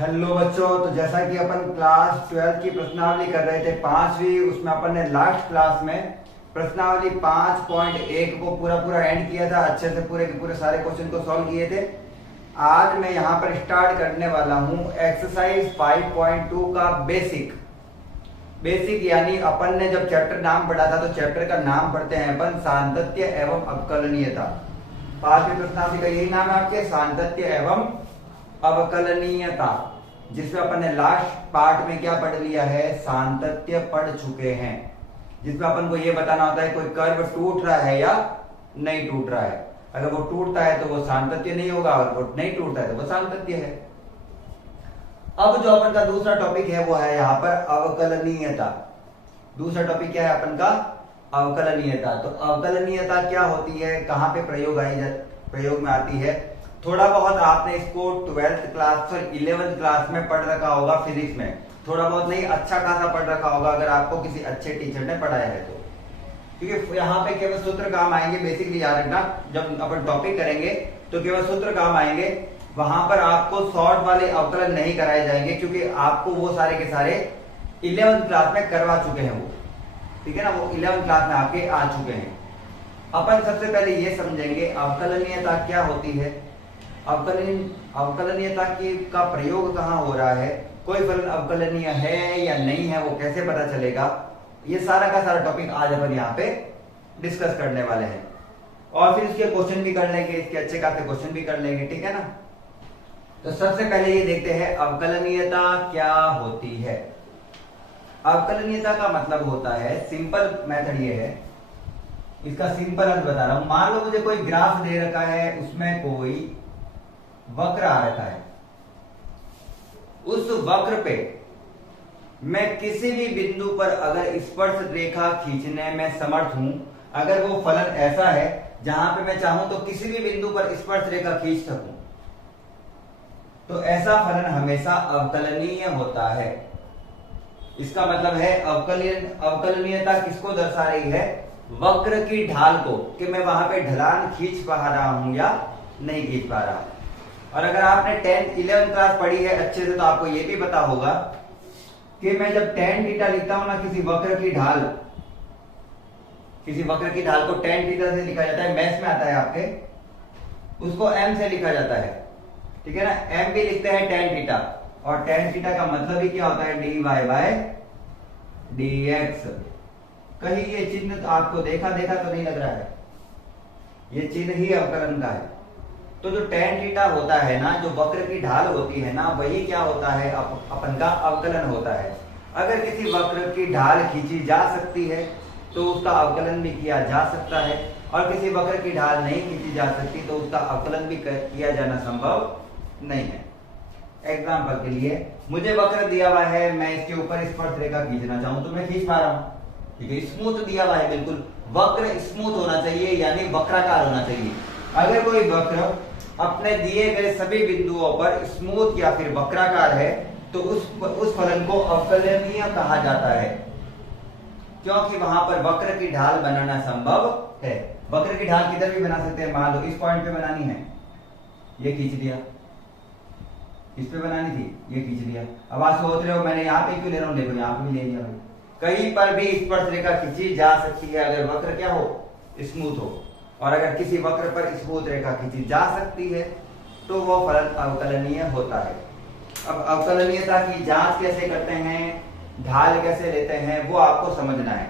Hello बच्चों, तो जैसा कि अपन क्लास 12 की प्रश्नावली कर रहे थे पांचवी, उसमें अपन ने लास्ट क्लास में प्रश्नावली 5.1 को पूरा पूरा एंड किया था। अच्छे से पूरे के पूरे सारे क्वेश्चन को सॉल्व किए थे। आज मैं यहाँ पर स्टार्ट करने वाला हूँ एक्सरसाइज 5.2 का बेसिक। बेसिक यानी अपन ने जब चैप्टर नाम पढ़ा था तो चैप्टर का नाम पढ़ते हैं अपन सांतत्य एवं अवकलनीयता। पांचवी प्रश्नावली का यही नाम है आपके, सांतत्य एवं अवकलनीयता, जिसमें अपन ने लास्ट पार्ट में क्या पढ़ लिया है, सांतत्य पढ़ चुके हैं। जिसमें अपन को यह बताना होता है कोई कर्व टूट रहा है या नहीं टूट रहा है। अगर वो टूटता है तो वो सांतत्य नहीं होगा, और वो नहीं टूटता है तो वो सांतत्य है। अब जो अपन का दूसरा टॉपिक है वो है यहाँ पर अवकलनीयता। दूसरा टॉपिक क्या है अपन का, अवकलनीयता। तो अवकलनीयता क्या होती है, कहाँ पे प्रयोग में आती है, थोड़ा बहुत आपने इसको 12th क्लास और 11th क्लास में पढ़ रखा होगा फिजिक्स में। थोड़ा बहुत नहीं, अच्छा खासा पढ़ रखा होगा अगर आपको किसी अच्छे टीचर ने पढ़ाया है तो। क्योंकि यहाँ पे केवल सूत्र काम आएंगे, बेसिकली याद रखना। जब अपन टॉपिक करेंगे तो केवल सूत्र काम आएंगे, वहां पर आपको शॉर्ट वाले अवकलन नहीं कराए जाएंगे, क्योंकि आपको वो सारे के सारे 11th क्लास में करवा चुके हैं वो, ठीक है ना। वो 11th क्लास में आपके आ चुके हैं। अपन सबसे पहले ये समझेंगे अवकलनीयता क्या होती है, अवकलनीयता की का प्रयोग कहाँ हो रहा है, कोई फलन अवकलनीय है या नहीं है वो कैसे पता चलेगा। ये सारा का सारा टॉपिक आज अपन यहाँ पे डिस्कस करने वाले हैं, और फिर इसके क्वेश्चन भी कर लेंगे, इसके अच्छे खासे क्वेश्चन भी कर लेंगे, ठीक है ना। तो सबसे पहले ये देखते हैं अवकलनीयता क्या होती है। अवकलनीयता का मतलब होता है, सिंपल मेथड ये है, इसका सिंपल अर्थ बता रहा हूं। मान लो मुझे कोई ग्राफ दे रखा है, उसमें कोई वक्र आ रखा है। उस वक्र पे मैं किसी भी बिंदु पर अगर स्पर्श रेखा खींचने में समर्थ हूं, अगर वो फलन ऐसा है जहां पे मैं चाहूं तो किसी भी बिंदु पर स्पर्श रेखा खींच सकूं, तो ऐसा फलन हमेशा अवकलनीय होता है। इसका मतलब है अवकलनीयता किसको दर्शा रही है, वक्र की ढाल को, कि मैं वहां पे ढलान खींच पा रहा हूं या नहीं खींच पा रहा। और अगर आपने 10th 11th क्लास पढ़ी है अच्छे से तो आपको यह भी पता होगा कि मैं जब tan थीटा लिखता हूं ना, किसी वक्र की ढाल को tan थीटा से लिखा जाता है, मैथ्स में आता है आपके, उसको m से लिखा जाता है, ठीक है ना। m भी लिखते हैं tan थीटा, और tan थीटा का मतलब ही क्या होता है, dy बाय dx। कहीं ये चिन्ह आपको देखा तो नहीं लग रहा है, ये चिन्ह ही अवकलन का है। तो जो tan थीटा होता है ना, जो वक्र की ढाल होती है ना, वही क्या होता है, अपन का अवकलन होता है। अगर किसी वक्र की ढाल खींची जा सकती है तो उसका अवकलन भी किया जा सकता है, और किसी वक्र की ढाल नहीं खींची जा सकती तो उसका अवकलन भी किया जाना संभव नहीं है। एग्जाम्पल के लिए मुझे वक्र दिया हुआ है, मैं इसके ऊपर स्पर्श रेखा खींचना चाहूं तो मैं खींच पा रहा हूं, ठीक है। स्मूथ दिया हुआ है, बिल्कुल वक्र स्मूथ होना चाहिए, यानी वक्राकार होना चाहिए। अगर कोई वक्र अपने दिए गए सभी बिंदुओं पर स्मूथ या फिर वक्राकार है तो उस फलन को अवकलनीय कहा जाता है, क्योंकि वहां पर वक्र की ढाल बनाना संभव है। वक्र की ढाल किधर भी बना सकते हैं, मान लो इस पॉइंट पे बनानी है, ये खींच दिया, इस पे बनानी थी, ये खींच दिया। अब आप सोच रहे हो मैंने यहाँ पे क्यों ले रहा हूँ, देखो यहाँ पे भी ले लिया भाई। कहीं पर भी स्पर्श रेखा खींची जा सकती है अगर वक्र क्या हो, स्मूथ हो। और अगर किसी वक्र पर स्मूथ रेखा खींची जा सकती है तो वो फलन अवकलनीय होता है। अब अवकलनीयता की जांच कैसे करते हैं, ढाल कैसे लेते हैं, वो आपको समझना है।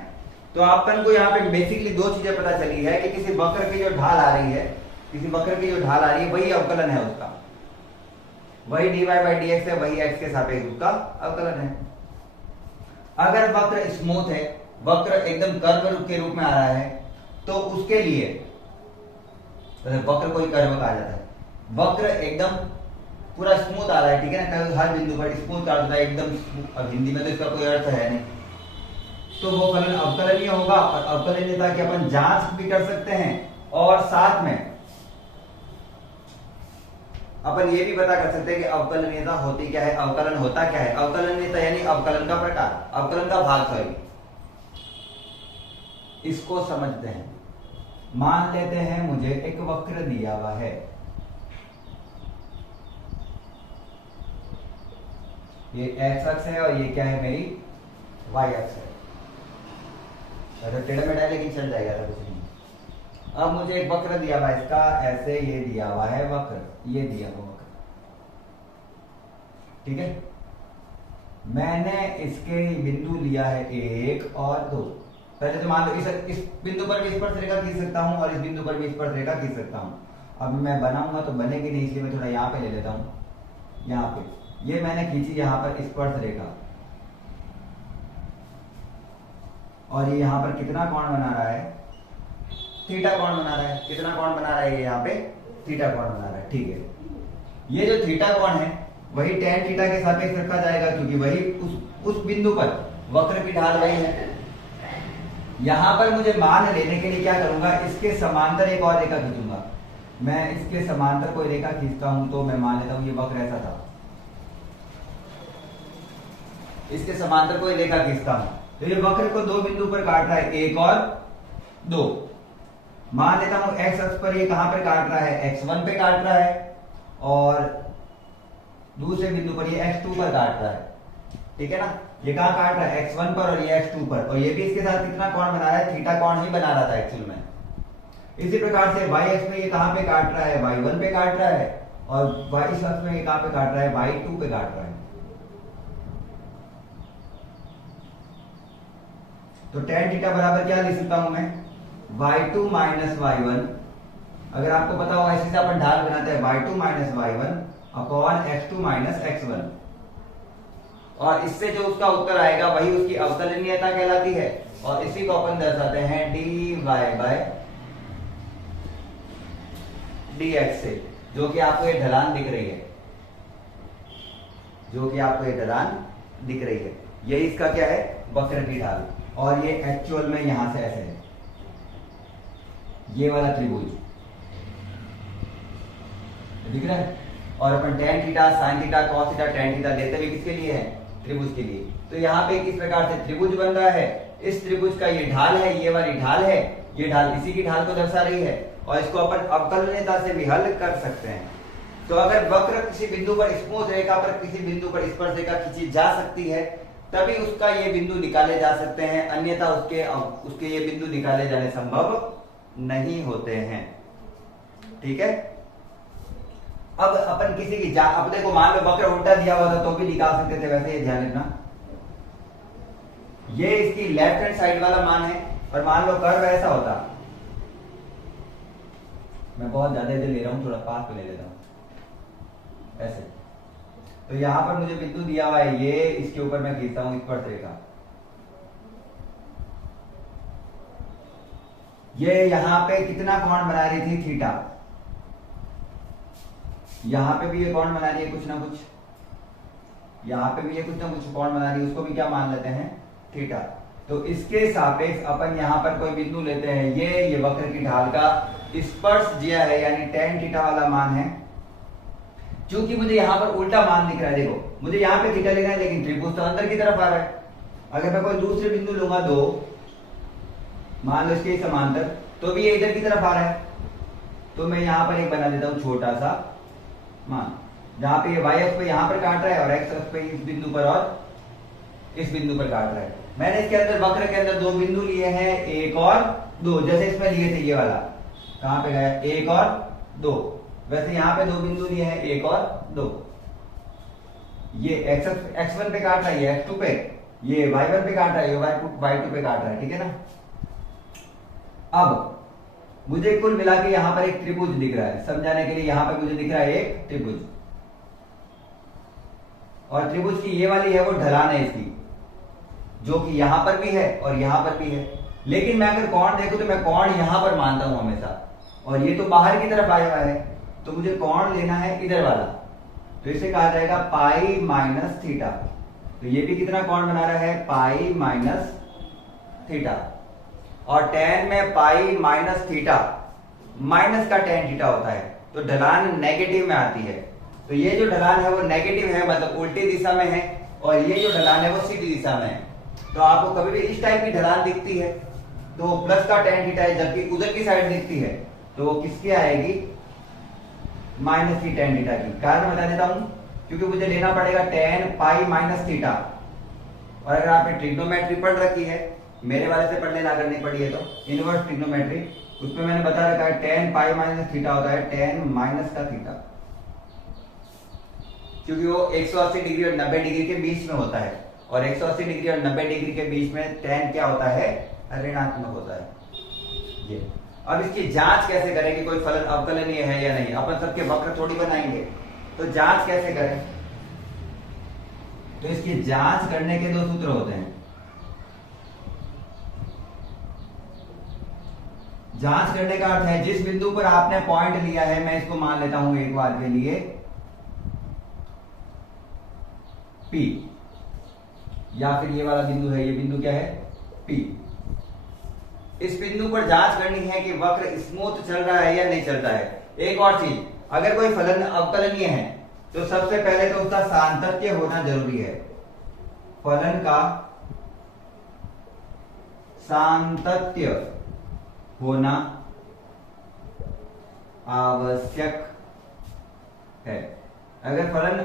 तो अपन को यहाँ पे बेसिकली दो चीजें पता चली है कि किसी वक्र की जो ढाल आ रही है, वही अवकलन है उसका, वही dy बाय dx है, वही x के सापेक्ष उसका अवकलन है। अगर वक्र स्मूथ है, वक्र एकदम कर्व के रूप में आ रहा है, तो उसके लिए वक्र को ही कर्व कहा जाता है। वक्र एकदम पूरा स्मूथ आ रहा है, ठीक है ना, हर बिंदु पर स्मूथ आ रहा है एकदम। अब हिंदी में तो इसका कोई अर्थ है नहीं, तो वो फलन अवकलनीय होगा। और अवकलनीयता की अपन जांच भी कर सकते हैं, और साथ में अपन ये भी पता कर सकते हैं कि अवकलनीयता होती क्या है, अवकलन होता क्या है। अवकलनीयता यानी अवकलन का प्रकार, अवकलन का भाग, सॉरी। इसको समझते हैं। मान लेते हैं मुझे एक वक्र दिया हुआ है, ये एक्स अक्ष है और ये क्या है, मेरी वाई अक्ष है। अगर टेढ़ा मेढ़ा है लेकिन चल जाएगा, कुछ नहीं। अब मुझे एक वक्र दिया हुआ इसका, ऐसे ये दिया हुआ है वक्र, ये दिया हुआ वक्र, ठीक है। मैंने इसके बिंदु लिया है 1 और 2। पहले तो मान लो इस बिंदु पर भी स्पर्शरेखा खींच सकता हूं और इस बिंदु पर भी स्पर्शरेखा खींच सकता हूं। अब मैं बनाऊंगा तो बनेगी नहीं, इसलिए मैं थोड़ा यहाँ पे ले लेता हूं। यहाँ पे ये मैंने खींची यहाँ पर स्पर्शरेखा, और ये यहाँ पर कितना कोण बना रहा है, थीटा कोण बना रहा है। कितना कोण बना रहा है ये, यहाँ पे थीटा कोण बना रहा है, ठीक है। ये जो थीटा कोण है वही tan थीटा के सापेक्ष रखा जाएगा, क्योंकि वही उस बिंदु पर वक्र की ढाल वही है। यहां पर मुझे मान लेने के लिए क्या करूंगा, इसके समांतर एक और रेखा खींचूंगा। मैं इसके समांतर कोई रेखा खींचता हूं तो मैं मान लेता हूं ये वक्र ऐसा था, इसके समांतर कोई रेखा खींचता हूं तो ये वक्र को दो बिंदु पर काट रहा है, 1 और 2। मान लेता हूं एक्स अक्ष पर ये कहां पर काट रहा है, x1 पे काट रहा है, और दूसरे बिंदु पर ये x2 पर काट रहा है, ठीक है ना। ये कहां काट रहा है, x1 पर और ये x2 पर, और ये भी इसके साथ कितना कोण बना रहा है, थीटा कोण ही बना रहा था एक्चुअल में। इसी प्रकार से y अक्ष पे ये कहां पे काट रहा है, y1 पे काट रहा है, और y अक्ष में ये कहां पे काट रहा है, y2 पे काट रहा है। तो tan थीटा बराबर क्या लिख सकता हूं मैं, y2 माइनस y1। अगर आपको पता हो ऐसे से अपन ढाल बनाते हैं, y2 minus y1 upon x2 minus x1, और इससे जो उसका उत्तर आएगा वही उसकी अवकलनीयता कहलाती है, और इसी को अपन दर्शाते हैं dy बाय dx से, जो कि आपको ये ढलान दिख रही है, जो कि आपको ये ढलान दिख रही है। ये इसका क्या है, वक्र की ढाल, और ये एक्चुअल में यहां से ऐसे है, ये वाला त्रिभुज दिख रहा है। और अपन tan theta, sin theta, cos theta, tan theta लेते हुए किसके लिए है, त्रिभुज के लिए। तो यहाँ पे किस प्रकार से त्रिभुज बन रहा है, इस त्रिभुज का ये ढाल है, ये वाली ढाल है, ये ढाल इसी की ढाल को दर्शा रही है, और इसको अपन अवकलनीयता से भी हल कर सकते हैं। तो अगर वक्र किसी बिंदु पर, स्मूथ रेखा पर किसी बिंदु पर स्पर्शरेखा खींची जा सकती है, तभी उसका ये बिंदु निकाले जा सकते हैं, अन्यथा उसके ये बिंदु निकाले जाने संभव नहीं होते हैं, ठीक है। अब अपन किसी की अब देखो, मान लो वक्र उल्टा दिया हुआ था तो भी निकाल सकते थे, वैसे ये ध्यान रखना। ये इसकी लेफ्ट हैंड साइड वाला मान है, और मान लो कर्व ऐसा होता, मैं बहुत ज्यादा इधर ले रहा हूं, थोड़ा पास पे ले लेता हूं ऐसे। तो यहां पर मुझे बिंदु दिया हुआ है, ये इसके ऊपर मैं खींचता हूं स्पर्शरेखा। ये यहां पे कितना कोण बना रही थी, थीटा। यहां पे भी ये कोण बना रही है कुछ ना कुछ, यहां पे भी ये कुछ ना कुछ कोण बना रही है, उसको भी क्या मान लेते हैं, थीटा। तो इसके सापेक्ष अपन यहां पर कोई बिंदु लेते हैं, ये वक्र की ढाल का स्पर्श जिया है, यानी tan थीटा वाला मान है। क्योंकि मुझे यहां पर उल्टा मान दिख रहा है, देखो मुझे यहां पे थीटा लेना है, लेकिन त्रिभुज तो अंदर की तरफ आ रहा है। अगर मैं कोई दूसरे बिंदु लूंगा, 2 मान लो इसके समांतर, तो भी ये इधर की तरफ आ रहा है, तो मैं यहां पर एक बना देता हूं छोटा सा मान, जहां पे ये y अक्ष पे यहां पर काट रहा है, और x अक्ष पे इस बिंदु पर और इस बिंदु पर काट रहा है। मैंने इसके अंदर, वक्र के अंदर 2 बिंदु लिए हैं, 1 और 2, जैसे इसमें लिए थे, ये वाला कहां पे गया, 1 और 2, वैसे यहां पे 2 बिंदु लिए हैं, 1 और 2। ये x1 पे काट रहा है, ये x2 पे, ये y1 पे काट रहा है, ये y2 पे काट रहा है, ठीक है ना। अब मुझे कुल मिला के यहां पर एक त्रिभुज दिख रहा है, समझाने के लिए यहां पर मुझे दिख रहा है एक त्रिभुज, और त्रिभुज की ये वाली है वो ढलान है इसकी, जो कि यहां पर भी है और यहां पर भी है। लेकिन मैं अगर कोण देखूं तो मैं कोण यहां पर मानता हूं हमेशा, और ये तो बाहर की तरफ आया हुआ है, तो मुझे कोण लेना है इधर वाला, तो इसे कहा जाएगा पाई माइनस थीटा। तो ये भी कितना कोण बना रहा है, पाई माइनस थीटा, और tan में पाई माइनस थीटा, माइनस का tan थीटा होता है, तो ढलान नेगेटिव में आती है। तो ये जो ढलान है वो नेगेटिव है, मतलब उल्टी दिशा में है, और ये जो ढलान है वो सीधी दिशा में है। तो आपको कभी भी इस टाइप की ढलान दिखती है तो प्लस का tan थीटा है, जबकि उधर की साइड दिखती है तो वो किसकी आएगी, माइनस की tan थीटा की। कारण बता देता हूं, क्योंकि मुझे लेना पड़ेगा tan पाई माइनस थीटा। और अगर आपने ट्रिग्नोमेट्री पढ़ रखी है, मेरे वाले से पढ़ लेना अगर नहीं पढ़ी है तो, इनवर्स ट्रिग्नोमेट्री, उसमें मैंने बता रखा है tan पाई माइनस थीटा होता है tan माइनस का थीटा, क्योंकि वो 180 डिग्री और 90 डिग्री के बीच में होता है, और 180 डिग्री और 90 डिग्री के बीच में tan क्या होता है, ऋणात्मक होता है। ये अब इसकी जांच कैसे करें कि कोई फलन अवकलनीय है या नहीं? अपन सबके वक्र थोड़ी बनाएंगे, तो जांच कैसे करें? तो इसकी जांच करने के दो सूत्र होते हैं। जांच करने का अर्थ है जिस बिंदु पर आपने पॉइंट लिया है, मैं इसको मान लेता हूं एक बार के लिए P, या फिर ये वाला बिंदु है, ये बिंदु क्या है P। इस बिंदु पर जांच करनी है कि वक्र स्मूथ चल रहा है या नहीं चल रहा है। एक और चीज, अगर कोई फलन अवकलनीय है तो सबसे पहले तो उसका सातत्य होना जरूरी है। फलन का सातत्य होना आवश्यक है। अगर फलन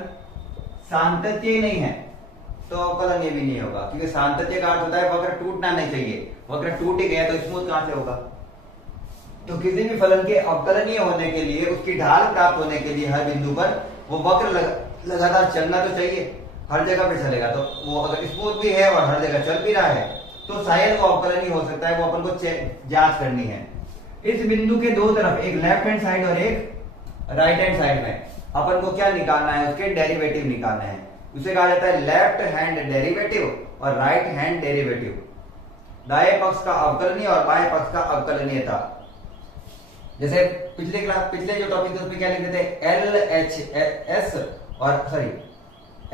सातत्य ही नहीं है तो अवकलनीय भी नहीं होगा, क्योंकि सातत्य का अर्थ होता है वक्र टूटना नहीं चाहिए। वक्र टूट ही गया तो स्मूथ कहां से होगा? तो किसी भी फलन के अवकलनीय होने के लिए, उसकी ढाल प्राप्त होने के लिए हर बिंदु पर वो वक्र लगातार चलना तो चाहिए, हर जगह पे चलेगा। तो वो अगर स्मूथ भी है और हर जगह चल भी रहा है तो शायद वो अवकलनीय हो सकता है। वो अपन को जांच करनी है। इस बिंदु के दो तरफ, एक लेफ्ट हैंड साइड और एक राइट हैंड साइड में, अपन को क्या निकालना है? उसके डेरिवेटिव निकालना है। उसे कहा जाता है लेफ्ट हैंड डेरिवेटिव और राइट हैंड डेरिवेटिव। दाएं पक्ष का अवकलनीय और बाएं पक्ष का अवकलनीयता। जैसे पिछले जो टॉपिक थे उसमें क्या लिखते थे? LHS और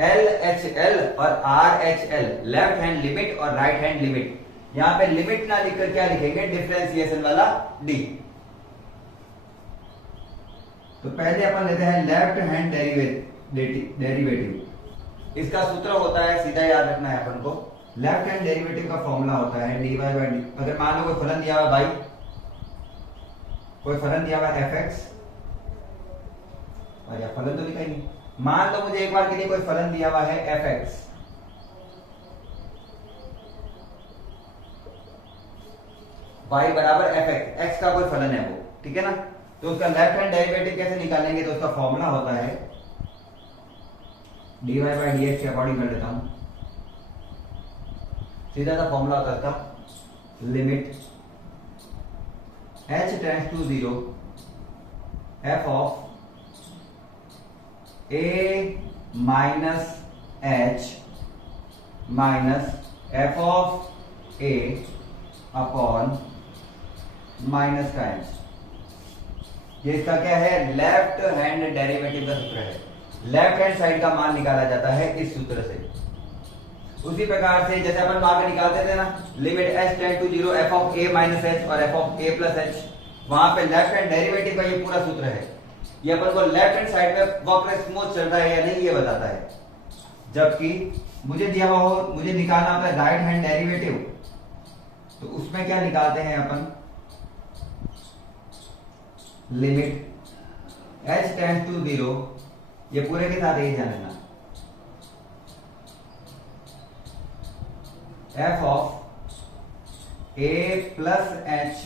LHL और RHL, लेफ्ट हैंड लिमिट और राइट हैंड लिमिट। यहां पे लिमिट ना लिखकर क्या लिखेंगे? डिफरेंशिएशन वाला D। तो पहले अपन लेते हैं लेफ्ट हैंड डेरिवेटिव। इसका सूत्र होता है, सीधा याद रखना है अपन को, लेफ्ट हैंड डेरिवेटिव का फॉर्मूला होता है dy बाई डी। अगर मान लो कोई फलन दिया हुआ भाई, कोई फलन दिया हुआ fx, और या फलन तो लिखा ही नहीं, मान लो मुझे एक बार के लिए कोई फलन दिया हुआ है fx, y बराबर fx, x का कोई फलन है वो, ठीक है ना? तो उसका लेफ्ट हैंड डेरिवेटिव कैसे निकालेंगे? तो उसका फॉर्मूला होता है dy बाई डी एक्स के अकॉर्डिंग कर लेता हूं, सीधा सा फॉर्मूला होता है इसका, limit h tends to 0 f of a minus h minus f of a upon minus का h। ये इसका क्या है? लेफ्ट हैंड डेरिवेटिव का सूत्र है। लेफ्ट हैंड साइड का मान निकाला जाता है इस सूत्र से। उसी प्रकार से जैसे अपन वहां पे निकालते थे ना, limit h tends to 0 f of a minus h और f of a plus h, वहां पे लेफ्ट हैंड डेरिवेटिव का ये पूरा सूत्र है। ये अपन को लेफ्ट हैंड साइड में वक्र स्मूथ चल रहा है या नहीं ये बताता है। जबकि मुझे दिया हुआ हो, मुझे निकालना होता है राइट हैंड डेरिवेटिव, तो उसमें क्या निकालते हैं अपन? लिमिट h टेंड्स टू 0, ये पूरे के साथ यही ध्यान रखना, f of a plus h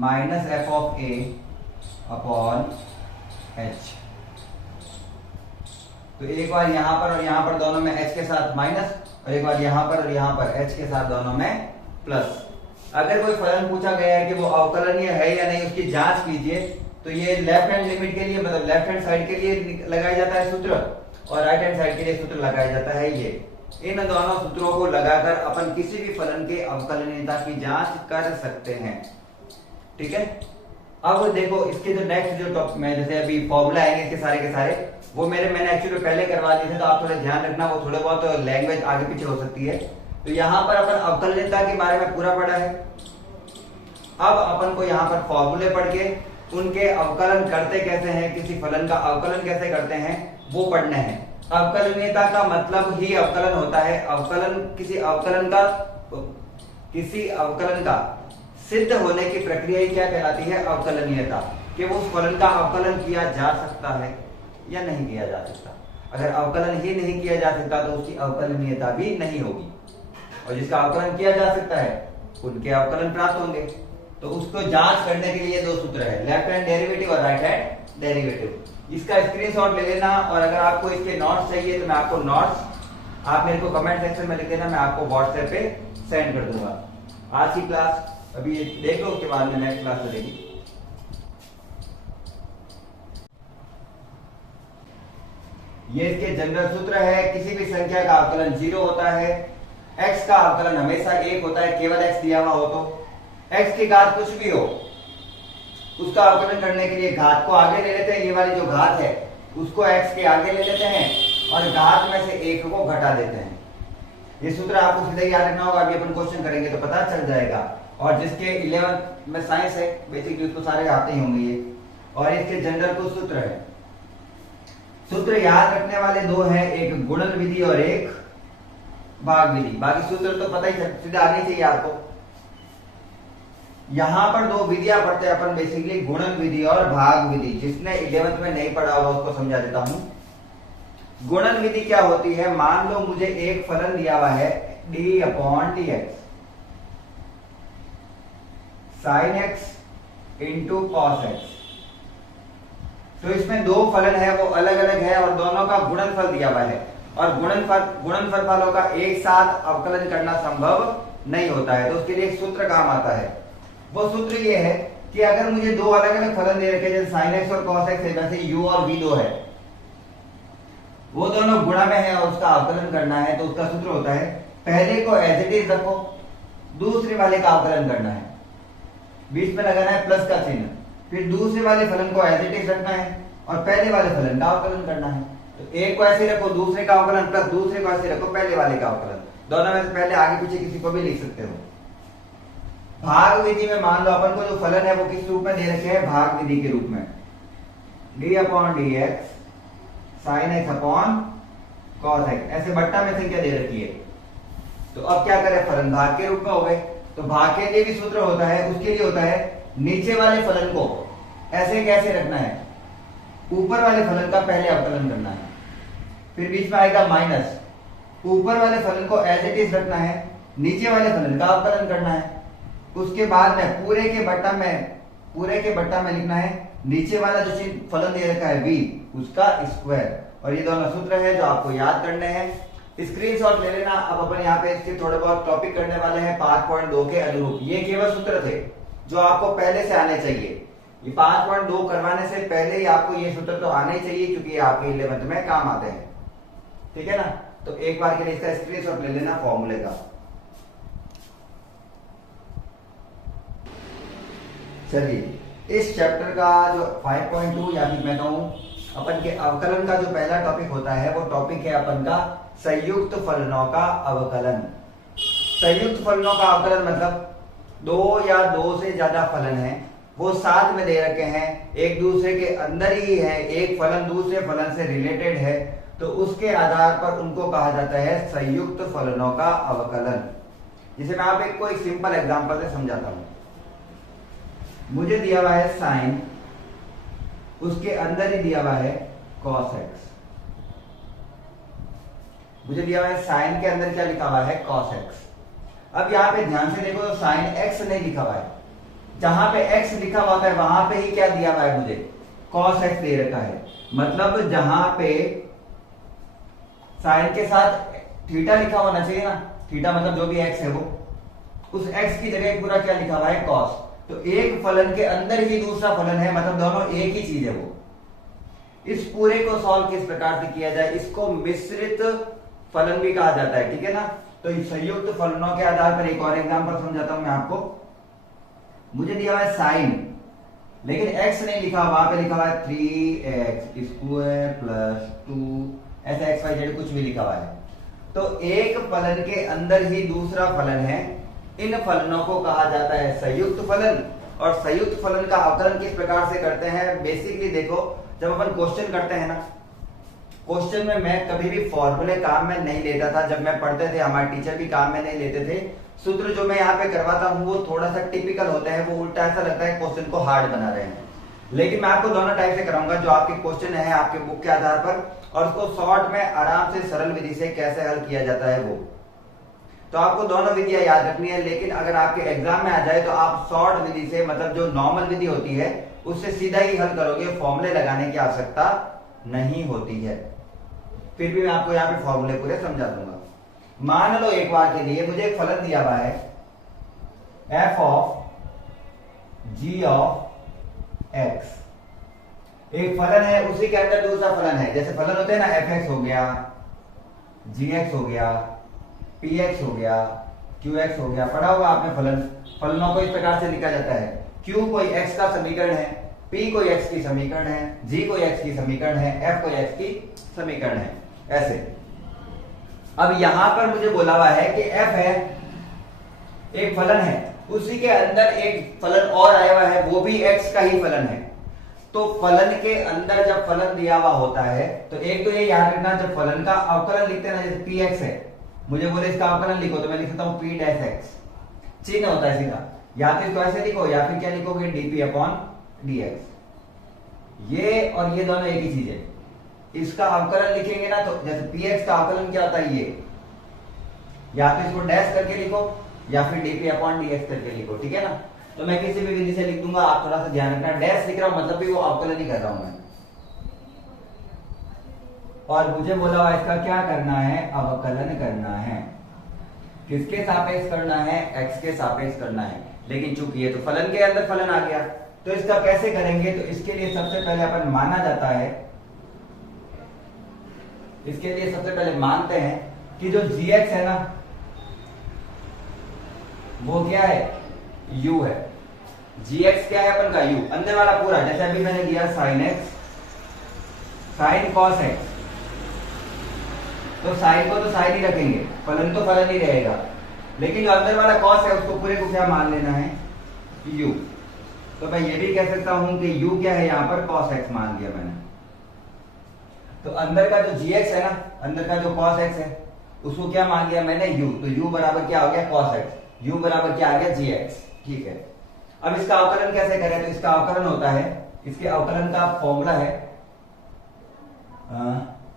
minus f of a upon h। तो एक बार यहां पर और यहां पर दोनों में h के साथ माइनस, और एक बार यहां पर और यहां पर h के साथ दोनों में प्लस। अगर कोई फलन पूछा गया है कि वो अवकलनीय है या नहीं, उसकी जांच कीजिए, तो ये लेफ्ट हैंड लिमिट के लिए, मतलब लेफ्ट हैंड साइड के लिए लगाया जाता है सूत्र, और राइट हैंड साइड के लिए सूत्र लगाया जाता है ये। इन दोनों सूत्रों को लगाकर अपन किसी भी फलन के अवकलनीयता की जांच कर सकते हैं, ठीक है? अब देखो इसके जो नेक्स्ट जो टॉपिक में, जैसे अभी फॉर्मूला आएंगे इसके सारे के सारे, वो मैंने एक्चुअली पहले करवा दिए थे, तो आप थोड़ा ध्यान रखना, वो थोड़े बहुत लैंग्वेज आगे पीछे हो सकती है। तो यहाँ पर अपन अवकलनीयता के बारे में पूरा पढ़ा है। अब अपन को यहाँ पर फॉर्मूले पढ़ के उनके अवकलन करते कैसे हैं, किसी फलन का अवकलन कैसे करते हैं, वो पढ़ने हैं। अवकलनीयता का मतलब ही अवकलन होता है। अवकलन किसी अवकलन का सिद्ध होने की प्रक्रिया ही क्या कहलाती है? अवकलनीयता। कि वो उस फलन का अवकलन किया जा सकता है या नहीं किया जा सकता। अगर अवकलन ही नहीं किया जा सकता तो उसकी अवकलनीयता भी नहीं होगी, और जिसका अवकलन किया जा सकता है उनके अवकलन प्राप्त होंगे। तो उसको जांच करने के लिए दो सूत्र है, लेफ्ट हैंड डेरिवेटिव और राइट हैंड डेरिवेटिव। इसका स्क्रीनशॉट ले लेना, और अगर आपको इसके नोट्स चाहिए तो मैं आपको नोट्स आप मेरे को कमेंट सेक्शन में लिख देना, मैं आपको व्हाट्सएप पे सेंड कर दूंगा। आज की क्लास अभी ये देख लो, उसके बाद में नेक्स्ट क्लास चलेगी। ये इसके जनरल सूत्र है, किसी भी संख्या का अवकलन 0 होता है, x का अवकलन हमेशा 1 होता है, केवल x दिया हुआ हो तो। x की घात कुछ भी हो उसका अवकलन करने के लिए घात को आगे ले लेते हैं, ये वाली जो घात है उसको x के आगे ले लेते हैं और घात में से 1 को घटा देते हैं। ये सूत्र आपको सीधा याद रखना होगा, अभी अपन क्वेश्चन करेंगे तो पता चल जाएगा। और जिसके 11th में साइंस है बेसिकली उसको सारे आते ही होंगे ये। और इसके जनरल कुछ सूत्र है, सूत्र याद रखने वाले दो हैं, एक गुणन विधि और एक भाग विधि। बाकी सूत्र तो पता ही सीधा आने चाहिए आपको। यहां पर दो विधियां पढ़ते हैं अपन बेसिकली, गुणन विधि और भाग विधि। जिसने 11th में नहीं पढ़ा होगा उसको समझा देता हूं। गुणन विधि क्या होती है, मान लो मुझे एक फलन दिया हुआ है d/dx sin x into cos x। तो इसमें दो फलन है वो अलग अलग है और दोनों का गुणनफल दिया हुआ है, और गुणनफल फलों का एक साथ अवकलन करना संभव नहीं होता है। तो उसके लिए एक सूत्र काम आता है। वो सूत्र ये है कि अगर मुझे दो अलग अलग फलन दे रखे जैसे sin x और cos x है, वैसे u और v दो है, वो दोनों गुणा में है और उसका अवकलन करना है, तो उसका सूत्र होता है पहले को एज इट इज रखो, दूसरे वाले का अवकलन करना है, बीच में लगाना है प्लस का चिन्ह, फिर दूसरे वाले फलन को एज इट इज रखना है और पहले वाले फलन का अवकलन करना है। तो एक को ऐसे रखो, दूसरे का अवकलन प्लस दूसरे को ऐसे रखो, पहले वाले का अवकलन। दोनों में से पहले आगे पीछे किसी को भी लिख सकते हो। भाग विधि में मान लो अपन को जो फलन है वो किस रूप में दे रखे हैं, भाग विधि के रूप में, d/dx sin x upon cos x, ऐसे बट्टा में संख्या दे रखी है। तो अब क्या करें, फलन भाग के रूप में हो गए। तो भाग के लिए भी सूत्र होता है, उसके लिए होता है नीचे वाले फलन को ऐसे कैसे रखना है, ऊपर वाले फलन का पहले अवकलन करना है, फिर बीच में आएगा माइनस, ऊपर वाले फलन को एज इट इज रखना है, नीचे वाले फलन का अवकलन करना है। उसके बाद में पूरे के बट्टा में लिखना है नीचे वाला जो फलन दे रखा है v उसका स्क्वायर। और ये दोनों सूत्र है जो आपको याद करने हैं, स्क्रीनशॉट ले लेना। अब अपन यहाँ पे इसके थोड़े बहुत टॉपिक करने वाले हैं 5.2 के अनुरूप। ये केवल सूत्र थे जो आपको पहले से आने चाहिए। ये 5.2 करवाने से पहले ही आपको ये सूत्र तो आने चाहिए क्योंकि आपके 11th में काम आते हैं, ठीक है ना। तो एक बार के लिए इसका स्क्रीनशॉट ले लेना फॉर्मूले का। चलिए इस चैप्टर का जो 5.2 या फिर मैं कहूं अपन के अवकलन का जो पहला टॉपिक होता है वो टॉपिक है अपन का संयुक्त फलनों का अवकलन। संयुक्त फलनों का अवकलन मतलब दो या दो से ज्यादा फलन हैं, वो साथ में दे रखे हैं, एक दूसरे के अंदर ही है, एक फलन दूसरे फलन से रिलेटेड है, तो उसके आधार पर उनको कहा जाता है संयुक्त फलनों का अवकलन। जिसे मैं आपको एक सिंपल एग्जांपल से समझाता हूं। मुझे दिया हुआ है साइन, उसके अंदर ही दिया हुआ है cos x। मुझे दिया हुआ है साइन के अंदर क्या लिखा हुआ है cos x। अब यहां पे ध्यान से देखो तो साइन x नहीं लिखा हुआ है, जहां पे x लिखा हुआ है वहां पे ही क्या दिया हुआ है, मुझे cos x दे रखा है। मतलब जहां पे साइन के साथ थीटा लिखा होना चाहिए ना, थीटा मतलब जो भी x है वो, उस x की जगह पूरा क्या लिखा हुआ है cos। तो एक फलन के अंदर ही दूसरा फलन है, मतलब दोनों एक ही चीज है वो। इस पूरे को सॉल्व किस प्रकार से किया जाए, इसको मिश्रित फलन भी कहा जाता है, ठीक है ना। तो संयुक्त फलनों के आधार पर एक और एग्जांपल समझाता हूं मैं आपको। मुझे दिया हुआ है साइन, लेकिन x नहीं लिखा, वहां पे लिखा हुआ है 3x स्क्वायर प्लस 2 ऐसा xyz कुछ भी लिखा हुआ है। तो एक फलन के अंदर ही दूसरा फलन है, इन फलनों को कहा जाता है संयुक्त फलन। और संयुक्त फलन का अवकलन किस प्रकार से करते हैं, बेसिकली देखो जब अपन क्वेश्चन करते हैं ना, क्वेश्चन में मैं कभी भी फॉर्मूले काम में नहीं लेता था। जब मैं पढ़ते थे हमारे टीचर भी काम में नहीं लेते थे। सूत्र जो मैं यहाँ पे करवाता हूँ वो थोड़ा सा टिपिकल होते हैं, वो उल्टा ऐसा लगता है क्वेश्चन को हार्ड बना रहे हैं। लेकिन मैं आपको दोनों टाइप से कराऊंगा, जो आपके क्वेश्चन है आपके बुक के आधार पर, और उसको शॉर्ट में आराम से सरल विधि से कैसे हल किया जाता है वो। तो आपको दोनों विधियां याद रखनी है, लेकिन अगर आपके एग्जाम में आ जाए तो आप शॉर्ट विधि से, मतलब जो नॉर्मल विधि होती है उससे सीधा ही हल करोगे, फॉर्मूले लगाने की आवश्यकता नहीं होती है। फिर भी मैं आपको यहाँ पे फॉर्मूले पूरे समझा दूंगा। मान लो एक बार के लिए मुझे एक फलन दिया हुआ है f of g of x, एक फलन है, उसी के अंदर दूसरा फलन है। जैसे फलन होते हैं ना, fx हो गया, gx हो गया, px हो गया, qx हो गया, पढ़ा होगा आपने फलन। फलनों को इस प्रकार से लिखा जाता है, q कोई x का समीकरण है, p कोई x की समीकरण है, g कोई x की समीकरण है, f कोई x की समीकरण है, ऐसे। अब यहां पर मुझे बोला हुआ है कि f है, एक फलन है, उसी के अंदर एक फलन और आया हुआ है, वो भी x का ही फलन है। तो फलन के अंदर जब फलन दिया हुआ होता है तो एक तो ये याद रखना, जब फलन का अवकलन लिखते हैं ना, जैसे px है, मुझे बोले इसका अवकलन लिखो तो मैं लिख सकता हूं p डैश x, चिन्ह होता है सीधा, या तो इसको ऐसे लिखो या फिर क्या लिखोगे dp अपॉन dx। ये और ये दोनों एक ही चीज है। इसका अवकलन लिखेंगे ना तो जैसे px का अवकलन क्या होता है, ये या तो इसको डैश करके लिखो या फिर dp अपॉन dx करके लिखो, ठीक है ना। तो मैं किसी भी विधि से लिख दूंगा, आप थोड़ा सा ध्यान रखना, डैश लिख रहा हूं मतलब भी वो अवकलन ही कर रहा हूं मैं। और मुझे बोला हुआ इसका क्या करना है, अवकलन करना है। किसके सापेक्ष करना है, x के सापेक्ष करना है। लेकिन चूंकि ये तो फलन के अंदर फलन आ गया, तो इसका कैसे करेंगे, तो इसके लिए सबसे पहले अपन माना जाता है, इसके लिए सबसे पहले मानते हैं कि जो gx है ना वो क्या है, u है। gx क्या है अपन का, u, अंदर वाला पूरा, जैसे अभी मैंने दिया sin x sin cos x, तो साइन को तो साइन ही रखेंगे, फलन तो फलन ही रहेगा, लेकिन जो अंदर वाला cos है उसको पूरे को क्या मान लेना है, u। तो मैं ये भी कह सकता हूं कि u क्या है, यहां पर cos x मान दिया मैंने। तो अंदर का जो gx है ना, अंदर का जो cos x है उसको क्या मान लिया मैंने, u। तो u बराबर क्या हो गया, cos x, u बराबर क्या आ गया, gx, ठीक है। अब इसका अवकलन कैसे करें, तो इसका अवकलन होता है, इसके अवकलन का फॉर्मूला है,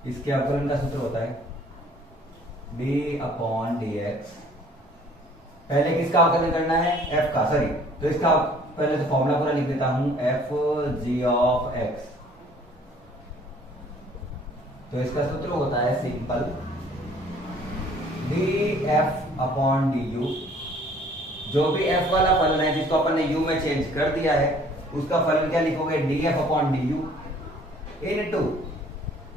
इसके अवकलन का सूत्र होता है d अपॉन dx। पहले किसका अवकलन करना है, f का, सॉरी, तो इसका पहले तो फॉर्मूला पूरा लिख देता हूं, f g ऑफ x। तो इसका सूत्र होता है सिंपल df अपॉन du। जो भी f वाला फलन है जिसको अपन ने u में चेंज कर दिया है, उसका फलन क्या लिखोगे, df अपॉन du इनटू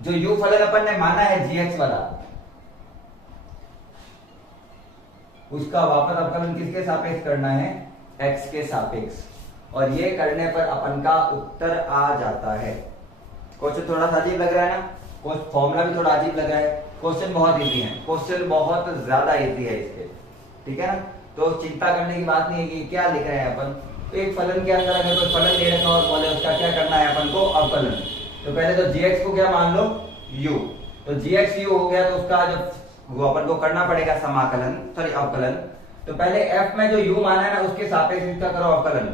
जो u फलन अपन ने माना है gx वाला, उसका वापस अवकलन किसके सापेक्ष करना है, x के सापेक्ष। और ये करने पर अपन का उत्तर आ जाता है। क्वेश्चन थोड़ा सा अजीब लग रहा है ना, फॉर्मूला भी थोड़ा अजीब लग रहा है, क्वेश्चन बहुत इजी है, क्वेश्चन बहुत ज्यादा इजी है इसके, ठीक है ना। तो चिंता करने की बात नहीं है कि क्या लिख रहे हैं अपन। तो एक फलन के अंदर अगर कोई फलन ले रखा और बोले उसका क्या करना है अपन को, अवकलन, तो पहले तो gx को क्या मान लो, u। तो gx u हो गया, तो उसका जो वो अपन को करना पड़ेगा समाकलन, सॉरी अवकलन। तो पहले f में जो u माना है ना उसके सापेक्ष इसका करो अवकलन,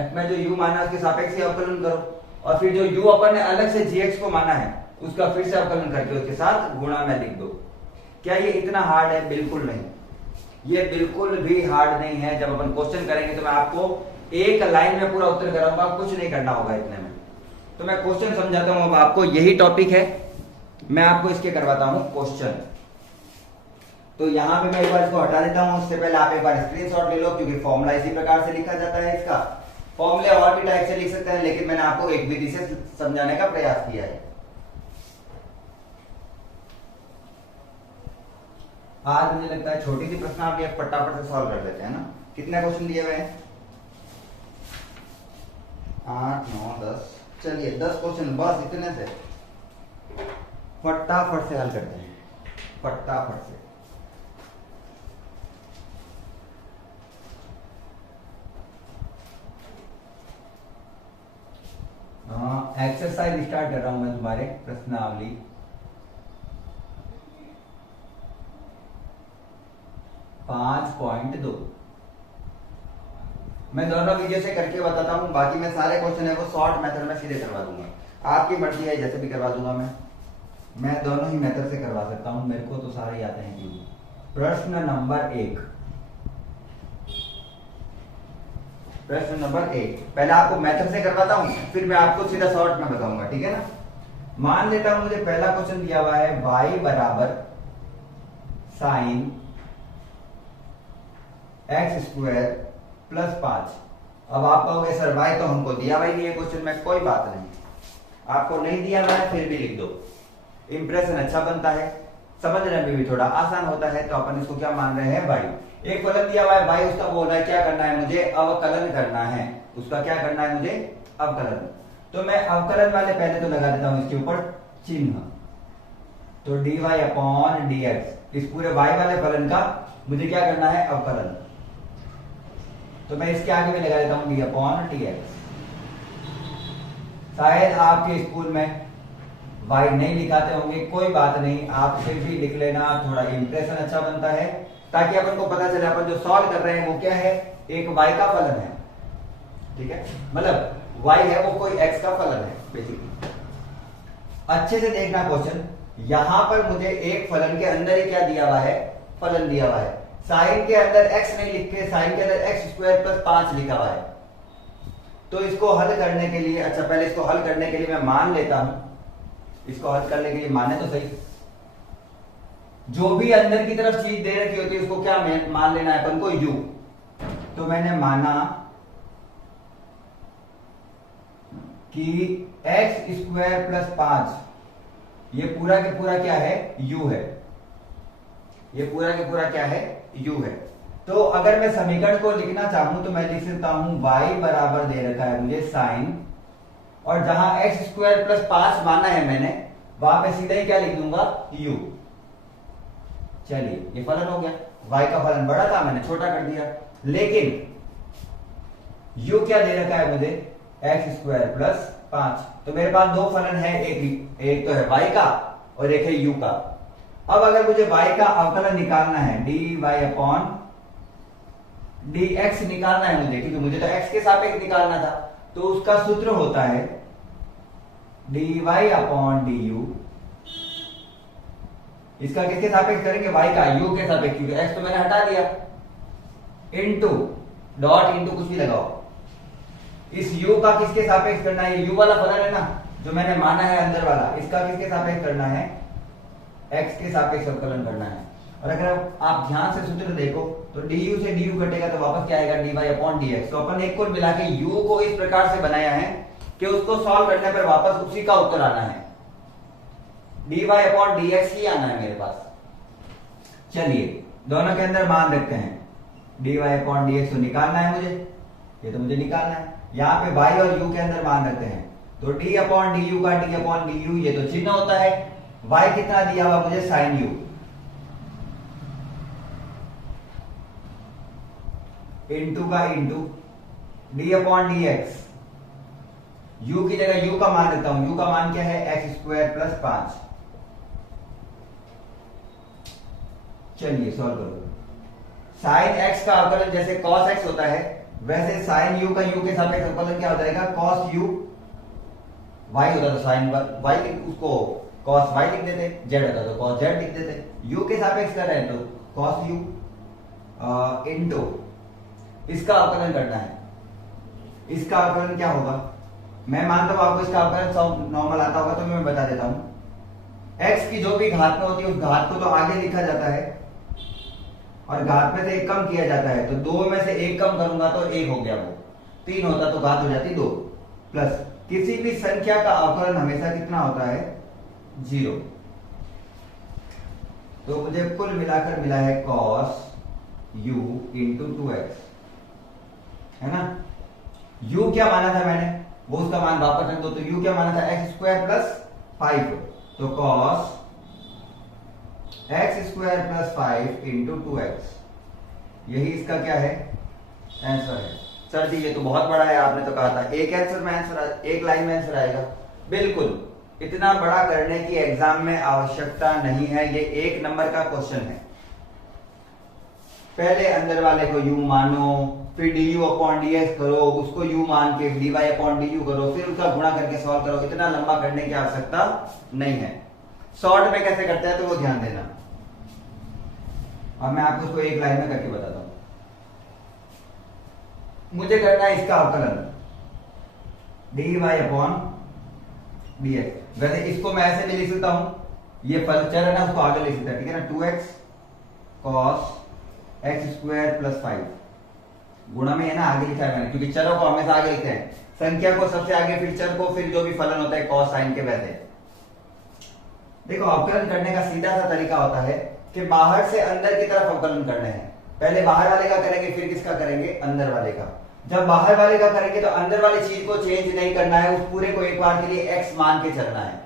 f में जो u माना है उसके सापेक्ष अवकलन करो, और फिर जो u अपन ने अलग से gx को माना है उसका फिर से अवकलन करके उसके साथ गुणा में लिख दो। क्या ये इतना हार्ड है, बिल्कुल नहीं, ये बिल्कुल भी हार्ड नहीं है। जब अपन क्वेश्चन करेंगे तो मैं आपको एक लाइन में पूरा उत्तर कराऊंगा, कुछ नहीं करना होगा इतने में। तो मैं क्वेश्चन समझाता हूं, अब आपको यही टॉपिक है, मैं आपको इसके करवाता हूं क्वेश्चन। तो यहां पे मैं एक बार इसको हटा देता हूं, उससे पहले आप एक बार स्क्रीनशॉट ले लो, क्योंकि फॉर्मूला इसी प्रकार से लिखा जाता है इसका। फॉर्मूले और भी टाइप से लिख सकते हैं, लेकिन मैंने आपको एक विधि से समझाने का प्रयास किया है। आज मुझे लगता है छोटी सी प्रश्नावली फटाफट से सॉल्व कर देते हैं ना। कितने क्वेश्चन दिए हुए हैं, 8 9 10, चलिए 10 क्वेश्चन, बस इतने से फटाफट से हल करते हैं, फटाफट से। एक्सरसाइज स्टार्ट कर रहा हूं मैं तुम्हारे प्रश्नावली। पांच 5.2 मैं दोनों वीडियो से करके बताता हूँ, बाकी मैं सारे क्वेश्चन है वो शॉर्ट मेथड में सीधे करवा दूंगा, आपकी मर्जी है जैसे भी करवा दूंगा। मैं दोनों ही मेथड से करवा सकता हूँ, मेरे को तो सारे ही आते हैं। क्यों? प्रश्न नंबर 1, प्रश्न नंबर 1 पहले आपको मेथड से करवाता हूँ, फिर मैं आपको सीधा शॉर्ट में बताऊंगा, ठीक है ना। मान लेता हूं मुझे पहला क्वेश्चन दिया हुआ है y बराबर साइन एक्स स्क्वायर प्लस 5। अब आप कहोगे सर y तो हमको दिया हुआ ही नहीं है क्वेश्चन में, कोई बात नहीं, आपको नहीं दिया हुआ है फिर भी लिख दो, इंप्रेशन अच्छा बनता है, समझने में भी थोड़ा आसान होता है। तो अपन इसको क्या मान रहे हैं y। एक फलन दिया हुआ है y, उसका बोल रहा है क्या करना है मुझे, अवकलन करना है। उसका क्या करना है मुझे, अवकलन। तो मैं अवकलन वाले पहले तो लगा देता हूं इसके ऊपर चिन्ह, तो dy अपॉन dx, इस पूरे y वाले फलन का मुझे क्या करना है, अवकलन। तो मैं इसके आगे भी लगा देता हूं d अपॉन dx। शायद आपके स्कूल में y नहीं लिखाते होंगे, कोई बात नहीं, आप फिर भी लिख लेना, थोड़ा इंप्रेशन अच्छा बनता है, ताकि अपन को पता चले अपन जो सॉल्व कर रहे हैं वो क्या है, एक y का फलन है, ठीक है, मतलब y है वो कोई x का फलन है बेसिकली। अच्छे से देखना क्वेश्चन, यहां पर मुझे एक फलन के अंदर ही क्या दिया हुआ है, फलन दिया हुआ है। साइन के अंदर x नहीं लिख के साइन के अंदर एक्स स्क्वायर प्लस 5 लिखा हुआ है। तो इसको हल करने के लिए, अच्छा पहले इसको हल करने के लिए मैं मान लेता हूं, इसको हल करने के लिए माने तो सही, जो भी अंदर की तरफ चीज दे रखी होती है उसको क्या मान लेना है अपन को, u। तो मैंने माना कि एक्स स्क्वायर प्लस 5 ये पूरा के पूरा क्या है, u है, ये पूरा के पूरा क्या है, u है। तो अगर मैं समीकरण को लिखना चाहूं तो मैं लिख सकता हूं y बराबर दे रखा है मुझे साइन, और जहां एक्स स्क्वायर प्लस 5 माना है मैंने, वहां पे सीधा ही क्या लिख दूंगा, u। चलिए ये फलन हो गया, y का फलन बड़ा था मैंने छोटा कर दिया, लेकिन u क्या दे रखा है मुझे, एक्स स्क्वायर प्लस 5। तो मेरे पास दो फलन है, एक तो है y का और एक है u का। अब अगर मुझे y का अवकलन निकालना है, dy अपॉन dx निकालना है मुझे, क्योंकि मुझे तो x के सापेक्ष निकालना था, तो उसका सूत्र होता है dy अपॉन du। इसका किसके सापेक्ष करेंगे, y का u के सापेक्ष, क्योंकि x तो मैंने हटा दिया, इनटू डॉट इंटू कुछ भी लगाओ, इस u का किसके सापेक्ष करना है, u वाला फलन है ना जो मैंने माना है अंदर वाला, इसका किसके सापेक्ष करना है, x के सापेक्ष अवकलन करना है। और अगर आप ध्यान से सूत्र देखो तो du से du कटेगा तो वापस क्या आएगा, dy अपॉन dx। तो अपन एक कुल मिला के u को इस प्रकार से बनाया है कि उसको सॉल्व करने पर वापस उसी का उत्तर आना है, dy अपॉन dx ही आना है मेरे पास। चलिए दोनों के अंदर मान रखते हैं, dy अपॉन dx तो निकालना है मुझे, ये तो मुझे निकालना है। यहाँ पे y और u के अंदर मान रखते हैं, तो d अपॉन du का d अपॉन du ये तो चिन्ह होता है, y कितना दिया हुआ मुझे, साइन u, इंटू का into d upon dx, u की जगह u का मान रखता हूं, u का मान क्या है, एक्स स्क्वायर प्लस 5। चलिए सॉल्व करो। साइन x का अवकलन जैसे cos x होता है, वैसे साइन u का u के सापेक्ष अवकलन क्या हो जाएगा, cos u। y होता तो साइन y, उसको cos y लिख देते, z होता तो cos z लिख देते, u के सापेक्ष कर रहे हैं तो cos u इनटू इसका अवकलन करना है। इसका अवकलन क्या होगा, मैं मानता हूं आपको इसका अवकलन नॉर्मल आता होगा, तो मैं बता देता हूं। x की जो भी घात में होती है उस घात को तो आगे लिखा जाता है और घात में से एक कम किया जाता है, तो दो में से एक कम करूंगा तो एक हो गया, वो 3 होता तो घात हो जाती 2, प्लस किसी भी संख्या का अवकलन हमेशा कितना होता है, 0। तो मुझे कुल मिलाकर मिला है cos u इंटू 2x, है ना। u क्या माना था मैंने, वो उसका मान वापस रख दो, तो u क्या माना था, एक्स स्क्वायर प्लस 5, तो cos x square plus 5 into 2x, यही इसका क्या है, आंसर है। सर जी ये तो बहुत बड़ा है, आपने तो कहा था एक आंसर में आंसर, एक लाइन में आंसर आएगा। बिल्कुल इतना बड़ा करने की एग्जाम में आवश्यकता नहीं है, ये 1 नंबर का क्वेश्चन है। पहले अंदर वाले को u मानो, फिर d u upon d x करो, उसको यू मान के d y upon d u करो, फिर उसका गुणा करके सॉल्व करो। इतना लंबा करने की आवश्यकता नहीं है। शॉर्ट में कैसे करते हैं तो वो ध्यान देना। अब मैं आपको उसको एक लाइन में करके बताता हूं। मुझे करना है इसका अवकलन d y upon d x. वैसे इसको मैं ऐसे भी लिख सकता हूं, ये फल चर है ना, उसको आगे लिख सकता है, ठीक है ना। 2x cos x square plus 5 गुणा में है ना, आगे लिखा है मैंने, क्योंकि चरों को हमेशा आगे लिखते हैं, संख्या को सबसे आगे, फिर चर को, फिर जो भी फलन होता है cos sin के वैसे। देखो अवकलन करने का सीधा सा तरीका होता है कि बाहर से अंदर की तरफ अवकलन करने हैं। पहले बाहर वाले का करेंगे, फिर किसका करेंगे, अंदर वाले का। जब बाहर वाले का करेंगे तो अंदर वाली चीज को चेंज नहीं करना है, उस पूरे को एक बार के लिए x मान के चलना है।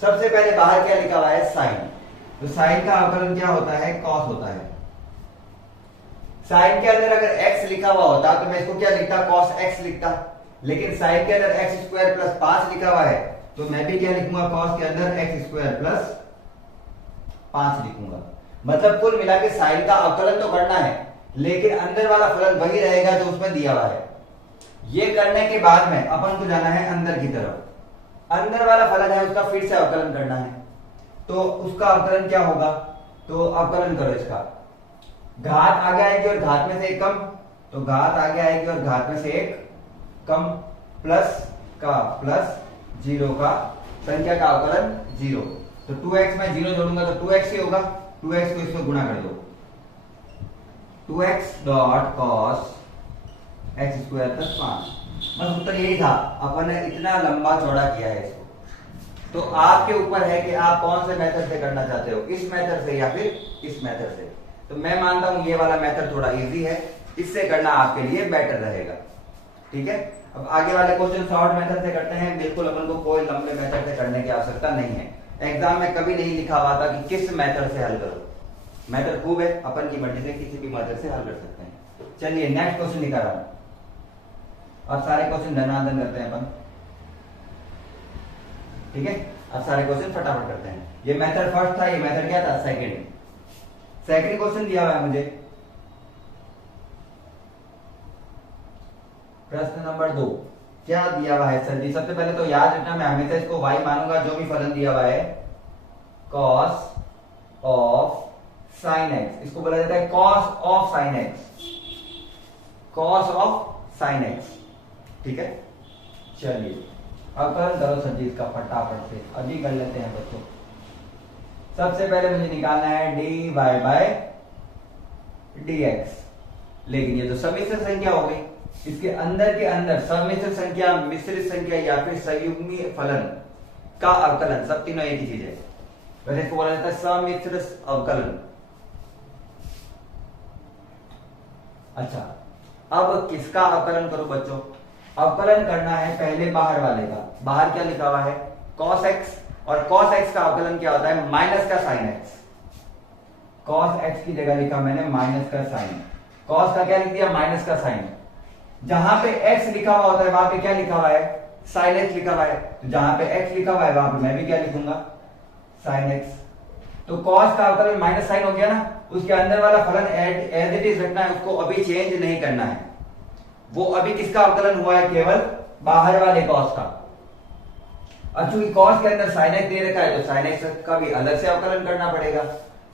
सबसे पहले बाहर क्या लिखा हुआ है, साइन। तो साइन का अवकलन क्या होता है, cos होता है। साइन के अंदर अगर x लिखा हुआ होता तो मैं इसको क्या लिखता, cos x लिखता। लेकिन साइन के अंदर x स्क्वायर प्लस 5 लिखा हुआ है, तो मैं भी क्या लिखूंगा, cos के अंदर x स्क्वायर प्लस 5 लिखूंगा। मतलब कुल मिला के साइन का अवकलन तो करना है, लेकिन अंदर वाला फलन वही रहेगा जो उसमें दिया हुआ है। ये करने के बाद में अपन को जाना है अंदर की तरफ। अंदर वाला फलन है उसका फिर से अवकलन करना है। तो उसका अवकलन क्या होगा, तो अवकलन करो इसका। घात आगे आएगी और घात में से एक कम, तो घात आगे आएगी और घात में से एक कम, प्लस का प्लस, जीरो का, संख्या का अवकलन 0। तो 2x में 0 जोड़ूंगा तो 2x ही होगा। 2x को इसको गुणा कर दो, 2x dot cos x square plus 5। बस उत्तर यही था, अपन ने इतना लंबा चौड़ा किया है इसको। तो आपके ऊपर है कि आप कौन से मेथड से करना चाहते हो, इस मेथड से या फिर इस मेथड से। तो मैं मानता हूं ये वाला मेथड थोड़ा इजी है, इससे करना आपके लिए बेटर रहेगा, ठीक है। अब आगे वाले क्वेश्चन शॉर्ट मेथड से करते हैं। बिल्कुल अपन को कोई लंबे मेथड से करने की आवश्यकता नहीं है। एग्जाम में कभी नहीं लिखा हुआ था कि किस मेथड से हल करो। मेथड खूब है, अपन की मर्जी से किसी भी मेथड से हल कर सकते हैं। चलिए नेक्स्ट क्वेश्चन निकाल रहा हूं। अब सारे क्वेश्चन धनाधन करते हैं अपन, ठीक है। अब सारे क्वेश्चन फटाफट करते हैं। ये मेथड फर्स्ट था, ये मेथड क्या था, सेकंड। सेकंड क्वेश्चन दिया हुआ है मुझे, प्रश्न नंबर 2। क्या दिया हुआ है सर जी, सबसे पहले तो याद रखना, मैं हमेशा इसको y मानूंगा जो भी फलन दिया हुआ है, cos ऑफ sin x। इसको बोला जाता है cos of sin x, cos of sin x, ठीक है। चलिए अब करो सर जी इसका फटाफट से, अभी कर लेते हैं बच्चों। सबसे पहले मुझे निकालना है dy बाय dx। लेकिन ये तो सम्मिश्र संख्या हो गई, इसके अंदर के अंदर सम्मिश्र संख्या, मिश्रित संख्या या फिर संयुग्मी फलन का अवकलन, सब तीनों एक ही चीज है। वैसे इसको बोला जाता है सम्मिश्र अवकलन। अच्छा, अब किसका अवकलन करो बच्चों, अवकलन करना है पहले बाहर वाले का। बाहर क्या लिखा हुआ है, cos x, और cos x का अवकलन क्या होता है, माइनस का sin x। cos x की जगह लिखा मैंने माइनस का sin, cos का क्या लिख दिया, माइनस का sin। जहां पे x लिखा हुआ होता है वहां पे क्या लिखा हुआ है, sin x लिखा हुआ है। तो जहां पे x लिखा हुआ है वहां पे मैं भी क्या लिखूंगा, sin x। तो cos का अवकलन माइनस sin हो गया ना, उसके अंदर वाला फलन एज इट इज रखना है, उसको अभी चेंज नहीं करना है। वो अभी किसका अवकलन हुआ है, केवल बाहर वाले cos का। अब चूंकि cos के अंदर sin x दे रखा है तो sin x का भी अलग से अवकलन करना पड़ेगा।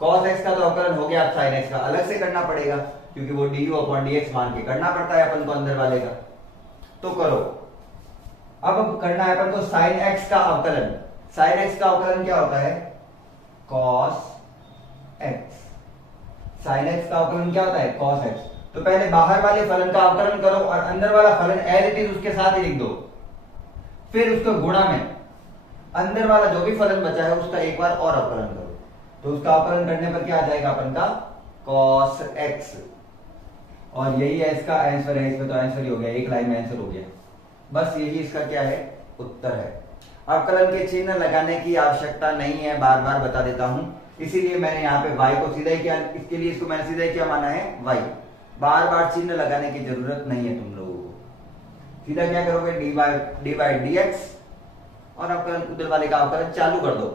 cos x का तो अवकलन हो गया, अब sin x का अलग से करना पड़ेगा, क्योंकि वो du अपॉन dx मान के करना पड़ता है अपन को अंदर वाले का। तो करो, अब करना है अपन को sin x का अवकलन। sin x का अवकलन क्या होता है, cos x। sin x का अवकलन क्या होता है, cos x। तो पहले बाहर वाले फलन का अवकलन करो और अंदर वाला फलन एज इट इज उसके साथ ही लिख दो, फिर उसको गुणा में अंदर वाला जो भी फलन बचा है उसका एक बार और अवकलन करो। तो उसका अवकलन करने पर क्या आ जाएगा अपन का, cos x। और यही है इसका आंसर है, इसमें तो आंसर ही हो गया, एक लाइन में आंसर हो गया। बस यही इसका क्या है, उत्तर है। अवकलन के चिन्ह लगाने की आवश्यकता नहीं है, बार बार बता देता हूं, इसीलिए मैंने यहाँ पे y को सीधा ही किया, इसके लिए इसको मैंने सीधा ही क्या माना है, y। बार बार चिन्ह लगाने की जरूरत नहीं है तुम लोगों को। सीधा क्या करोगे, dy dx, और अवकलन उधर वाले का अवकलन चालू कर दो,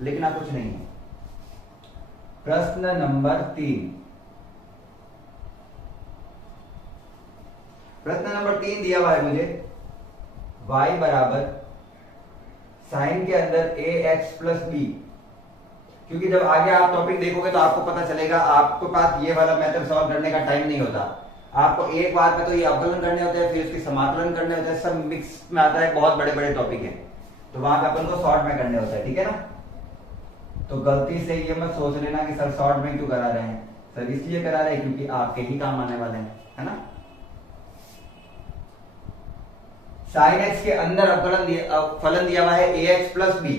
लिखना कुछ नहीं है। प्रश्न नंबर 3। प्रश्न नंबर 3 दिया हुआ है मुझे, y बराबर साइन के अंदर ax प्लस बी। क्योंकि जब आगे आप टॉपिक देखोगे तो आपको पता चलेगा, आपके पास ये वाला मेथड सॉल्व करने का टाइम नहीं होता। आपको एक बार में तो ये अवकलन करने होते हैं, फिर उसकी समाकलन करने होते हैं, सब मिक्स में आता है, बहुत बड़े बड़े टॉपिक है, तो वहां पे अपन को शॉर्ट में करने होता है, ठीक है ना। तो गलती से ये मत सोच लेना कि सर शॉर्ट में क्यों करा रहे हैं, सर इसलिए करा रहे हैं क्योंकि आपके ही काम आने वाले हैं, है ना। साइन एक्स के अंदर फलन दिया हुआ है ax प्लस बी,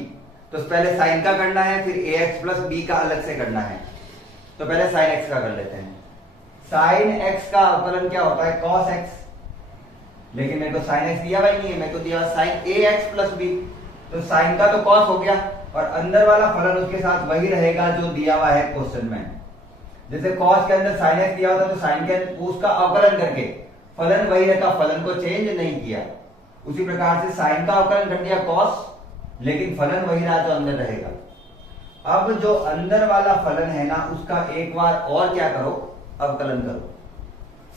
तो पहले साइन का करना है, फिर ax प्लस बी का अलग से करना है। तो पहले साइन एक्स का कर लेते हैं। साइन एक्स का अवकलन क्या होता है, cos x, लेकिन मेरे को साइन एक्स दिया हुआ नहीं है, मेरे को दिया हुआ साइन ax प्लस बी, तो साइन का तो cos हो गया और अंदर वाला फलन उसके साथ वही रहेगा जो दिया हुआ है क्वेश्चन में। जैसे cos के अंदर साइन एक्स दिया होता तो साइन के उसका अवकलन करके फलन वही रहता, फलन को चेंज नहीं किया। उसी प्रकार से साइन का अवकलन कर दिया cos, लेकिन फलन वही रहा जो अंदर रहेगा। अब जो अंदर वाला फलन है ना, उसका एक बार और क्या करो, अवकलन करो।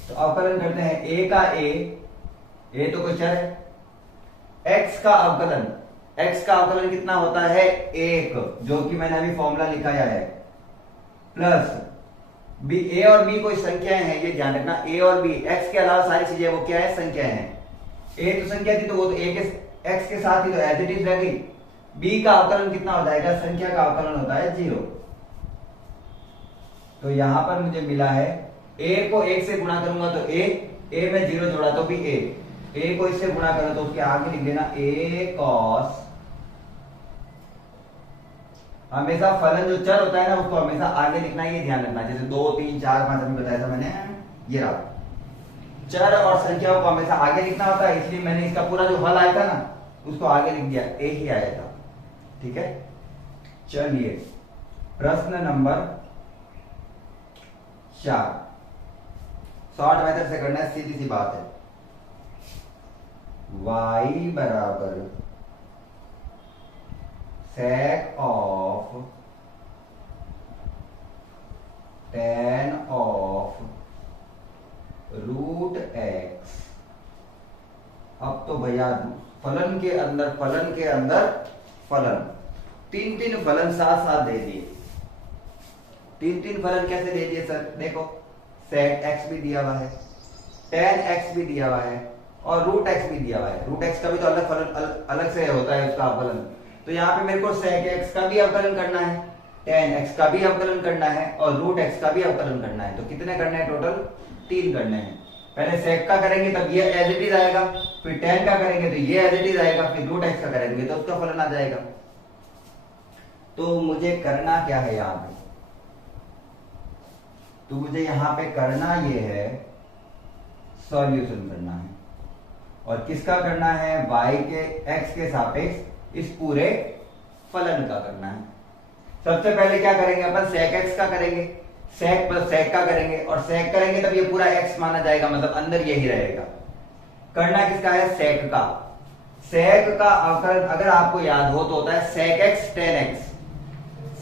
तो अवकलन करते हैं, a का a तो कोई चर है, x का अवकलन, x का अवकलन कितना होता है 1, जो कि मैंने अभी फॉर्मूला लिखाया है, प्लस b, a और b कोई संख्याएं हैं, ये ध्यान रखना, a और b, x के अलावा सारी चीजें वो क्या है, संख्याएं हैं। a तो संख्या थी तो वो तो a के x के साथ ही तो एज इट इज रह गई। b का अवकलन कितना हो जाएगा, संख्या का अवकलन होता है 0। तो यहां पर मुझे मिला है a को 1 से गुणा करूंगा तो a में 0 जोड़ा तो भी a को इससे गुणा करो तो उसके आगे लिख देना a cos। हमेशा फलन जो चर होता है ना उसको हमेशा आगे लिखना, ये ध्यान रखना। जैसे 2 3 4 5 अभी बताया था मैंने, ये रहा, चर और संख्याओं को हमेशा आगे लिखना होता है, इसलिए मैंने इसका पूरा जो हल आया था ना उसको आगे लिख दिया, a ही आया था, ठीक है। चलिए प्रश्न नंबर 4, शॉर्ट मेथड से करना है, सीधी सी बात है। y बराबर sec of tan of root x। अब तो भैया फलन के अंदर फलन, तीन फलन साथ साथ दे दिए। तीन फलन कैसे दे दिए सर, देखो sec x भी दिया हुआ है, tan x भी दिया हुआ है और रूट x भी दिया हुआ है। रूट x का भी तो अलग फलन अलग से होता है उसका अवकलन। तो यहाँ पे मेरे को sec x का भी अवकलन करना है, tan x का भी अवकलन करना है और रूट x का भी अवकलन करना है। तो कितने करने हैं टोटल, 3 करने हैं। पहले sec का करेंगे तब ये एज इट इज आएगा, फिर tan का करेंगे तो ये एज इट इज आएगा, फिर रूट x का करेंगे तो उसका फलन आ जाएगा। तो मुझे करना क्या है यहाँ पे, तो मुझे यहाँ पे करना ये है, सॉल्यूशन करना है। और किसका करना है, y के x के सापेक्ष इस पूरे फलन का करना है। सबसे पहले क्या करेंगे अपन, sec x का करेंगे, sec प्लस sec का करेंगे और sec करेंगे तब ये पूरा x माना जाएगा, मतलब अंदर यही रहेगा। करना किसका है, sec का। sec का अवकलन अगर आपको याद हो तो होता है sec x tan x।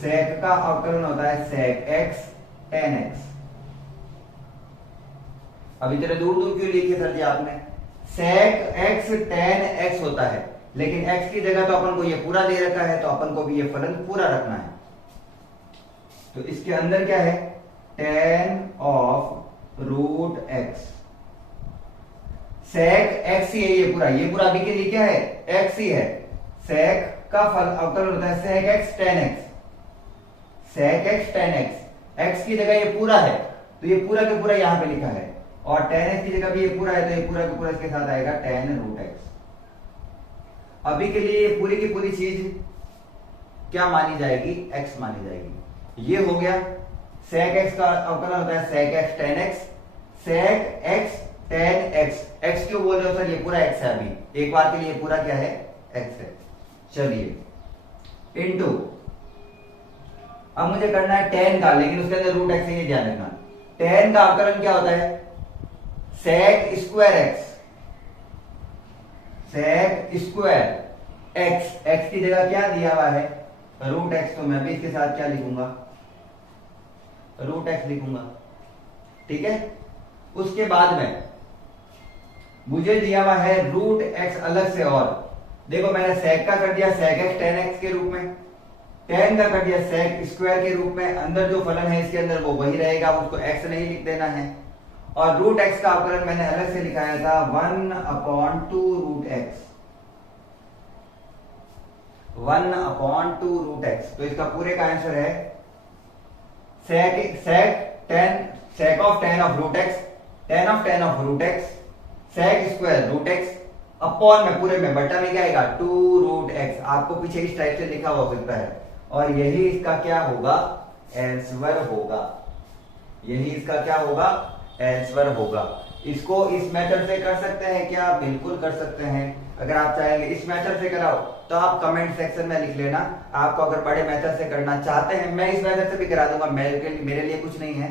sec का अवकलन होता है sec x tan x। अभी तेरे दूर दूर क्यों लिखी सर जी आपने, sec x tan x होता है, लेकिन x की जगह तो अपन को ये पूरा दे रखा है, तो अपन को भी ये फलन पूरा रखना है। तो इसके अंदर क्या है, tan of root x। sec x ही है ये पूरा अभी के लिए क्या है, x ही है। sec का फल अवकलन होता है sec x tan x। sec x tan x, x की जगह ये पूरा है तो ये पूरा के पूरा यहां पे लिखा है, और tan x की जगह भी ये पूरा है तो ये पूरा का पूरा इसके साथ आएगा tan रूट x। अभी के लिए ये पूरी की पूरी चीज क्या मानी जाएगी, x मानी जाएगी। ये हो गया, sec x का अवकलन होता है sec x tan x। sec x tan x, x क्यों बोल रहे हो सर, ये पूरा x है, अभी एक बार के लिए पूरा क्या है, x है। चलिए इनटू, अब मुझे करना है tan का, लेकिन उसके अंदर रूट x है, ये ध्यान रखना। tan का अवकलन क्या होता है, sec square x। sec square x, x की जगह क्या दिया हुआ है, रूट x, तो मैं भी इसके साथ क्या लिखूंगा, रूट x लिखूंगा, ठीक है। उसके बाद में मुझे दिया हुआ है रूट एक्स अलग से, और देखो मैंने सेक का कर दिया सेक एक्स टेन एक्स के रूप में, टेन का कर दिया सेक स्क्वायर के रूप में, अंदर जो फलन है इसके अंदर वो वही रहेगा, उसको एक्स नहीं लिख देना है। और रूट एक्स का अवकलन मैंने अलग से लिखाया था 1/2 रूट एक्स, 1/2 रूट एक्स। तो इसका पूरे का आंसर है sec of tan of root x, tan of tan of root x, sec square root x upon में पूरे में बटा में क्या आएगा 2 रूट एक्स। आपको पीछे इस टाइप से लिखा हो सकता है, और यही इसका क्या होगा आंसर होगा, यही इसका क्या होगा आंसर होगा। इसको इस मेथड से कर सकते हैं क्या? बिल्कुल कर सकते हैं। अगर आप चाहेंगे इस मेथड से कराओ तो आप कमेंट सेक्शन में लिख लेना। आपको अगर बड़े मेथड से करना चाहते हैं, मैं इस मेथड से भी करा दूंगा, मेरे लिए कुछ नहीं है।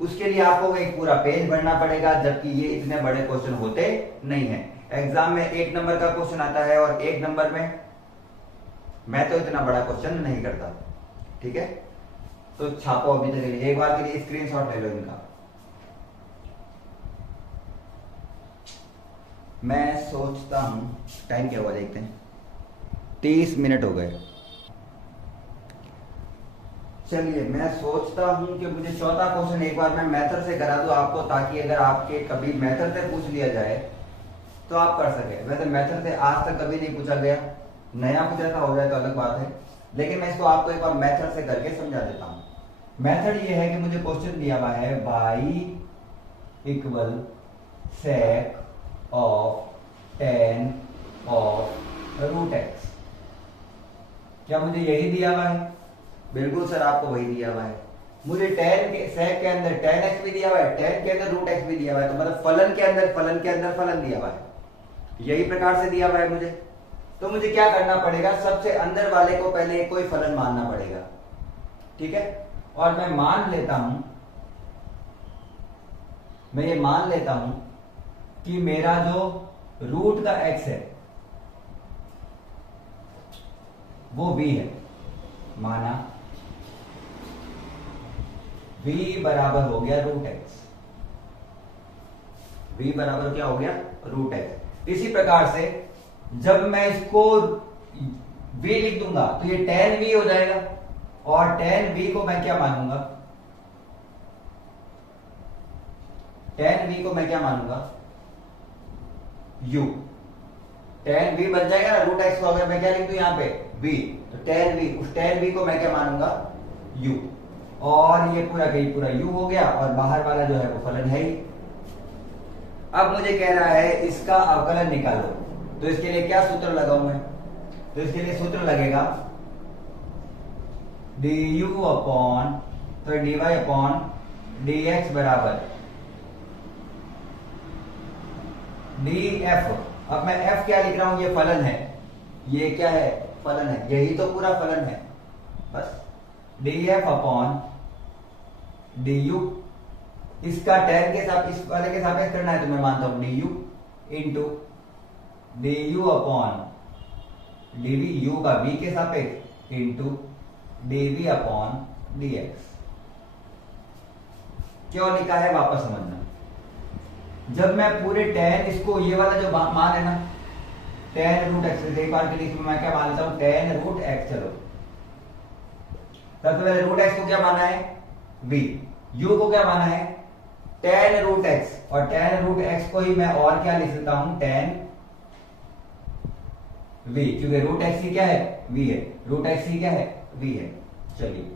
उसके लिए आपको एक पूरा पेज भरना पड़ेगा, जबकि ये इतने बड़े क्वेश्चन होते नहीं है। एग्जाम में 1 नंबर का क्वेश्चन आता है, और 1 नंबर में मैं तो इतना बड़ा क्वेश्चन नहीं करता। ठीक है, तो छापो अभी तक के लिए, एक बार के लिए स्क्रीनशॉट ले लो इनका। मैं सोचता हूं टाइम क्या हुआ देखते हैं, 30 मिनट हो गए। चलिए, मैं सोचता हूं कि मुझे चौथा क्वेश्चन एक बार मैं मेथड से करा दूं आपको, ताकि अगर आपके कभी मेथड से पूछ लिया जाए तो आप कर सके। वैसे मेथड से आज तक कभी नहीं पूछा गया, नया कुछ ऐसा हो जाए तो अलग बात है, लेकिन मैं इसको आपको एक बार मेथड से करके समझा देता हूं। मेथड ये है कि मुझे क्वेश्चन दिया हुआ है y equal sec of tan of root x. क्या मुझे यही दिया हुआ है? बिल्कुल सर, आपको वही दिया हुआ है। मुझे टेन के सेक के अंदर टेन एक्स भी दिया हुआ है, टेन के अंदर रूट एक्स भी दिया हुआ है, तो मतलब फलन के अंदर फलन दिया हुआ है, यही प्रकार से दिया हुआ है मुझे। तो मुझे क्या करना पड़ेगा, सबसे अंदर वाले को पहले कोई फलन मानना पड़ेगा। ठीक है, और मैं मान लेता हूं, मैं ये मान लेता हूं कि मेरा जो रूट का एक्स है वो v है, माना v बराबर हो गया रूट एक्स, v बराबर क्या हो गया रूट एक्स। इसी प्रकार से जब मैं इसको v लिख दूंगा तो ये tan v हो जाएगा, और tan v को मैं क्या मानूंगा, tan v को मैं क्या मानूंगा u। tan v बन जाएगा ना रूट एक्स को, अगर मैं क्या लिख दूं यहां पे v, तो tan v, उस tan v को मैं क्या मानूंगा u, और ये पूरा का पूरा u हो गया, और बाहर वाला जो है वो फलन है ही। अब मुझे कह रहा है इसका अवकलन निकालो, तो इसके लिए क्या सूत्र लगाऊं मैं? तो इसके लिए सूत्र लगेगा du अपॉन तो dy अपॉन dx बराबर df। अब मैं f क्या लिख रहा हूं, ये फलन है, ये क्या है फलन है, यही तो पूरा फलन है बस। df अपॉन du, इसका tan के साथ इस वाले के सापेक्ष करना है तो मैं मानता हूं du into du upon dv, u का v के सापेक्ष इंटू dv अपॉन dx। क्यों लिखा है वापस समझना। जब मैं पूरे tan, इसको ये वाला जो मान है ना tan रूट एक्स, एक बार के लिए मैं क्या मान लेता हूं tan रूट एक्स। चलो सबसे पहले रूट एक्स को क्या माना है v, u को क्या माना है tan रूट एक्स, और tan रूट एक्स को ही मैं और क्या लिख सकता हूं tan v, क्योंकि रूट एक्स ही क्या है v है, रूट एक्स ही क्या है v है। चलिए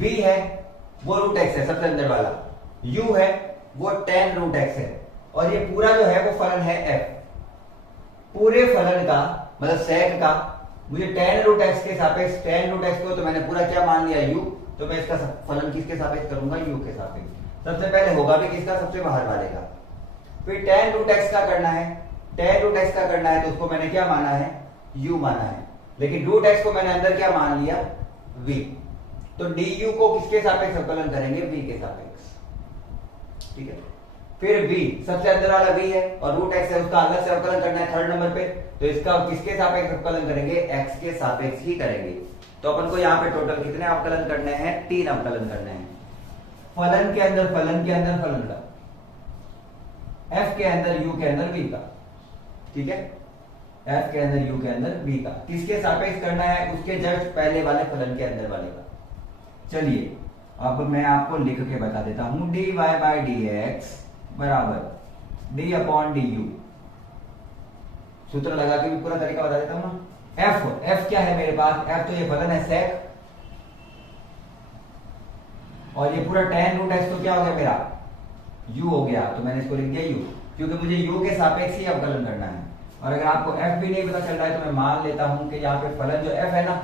v है वो रूट एक्स है सबसे अंदर वाला, u है वो tan रूट एक्स है, और ये पूरा जो है वो फलन है f। पूरे फलन का मतलब सेक का मुझे tan रूट एक्स के सापेक्ष, tan रूट एक्स को तो मैंने पूरा क्या मान लिया u, तो मैं इसका फलन किसके सापेक्ष करूंगा u के सापेक्ष। सबसे पहले होगा भी किसका, सबसे बाहर वाले का। फिर tan रूट एक्स का करना है, tan रूट एक्स का करना है तो उसको मैंने क्या माना है u माना है, लेकिन रूट एक्स को मैंने अंदर क्या मान लिया v, तो du को किसके सापेक्ष अवकलन करेंगे v के सापेक्ष। ठीक है, फिर v सबसे अंदर वाला v है और रूट एक्स है, उसका अलग से अवकलन करना है थर्ड नंबर पे, तो इसका किसके सापेक्ष अवकलन करेंगे x के सापेक्ष ही करेंगे। तो अपन को यहाँ पे टोटल कितने अवकलन करने हैं, 3 अवकलन करने हैं। फलन के अंदर फलन के अंदर फलन का, एफ के अंदर यू के अंदर बी का, ठीक है, एफ के अंदर यू के अंदर बी का, किसके सापेक्ष करना है, उसके जस्ट पहले वाले फलन के अंदर वाले का। चलिए अब मैं आपको लिख के बता देता हूं, dy बाय dx बराबर d अपॉन du, सूत्र लगा के भी पूरा तरीका बता देता हूं ना। एफ क्या है मेरे पास, एफ तो ये फलन है सेक, और ये पूरा tan रूट x तो क्या हो गया मेरा, u हो गया, तो मैंने इसको लिख दिया u, क्योंकि मुझे u के सापेक्ष ही अवकलन करना है। और अगर आपको f भी नहीं पता चल रहा है तो मैं मान लेता हूं कि यहाँ पे फलन जो f है ना,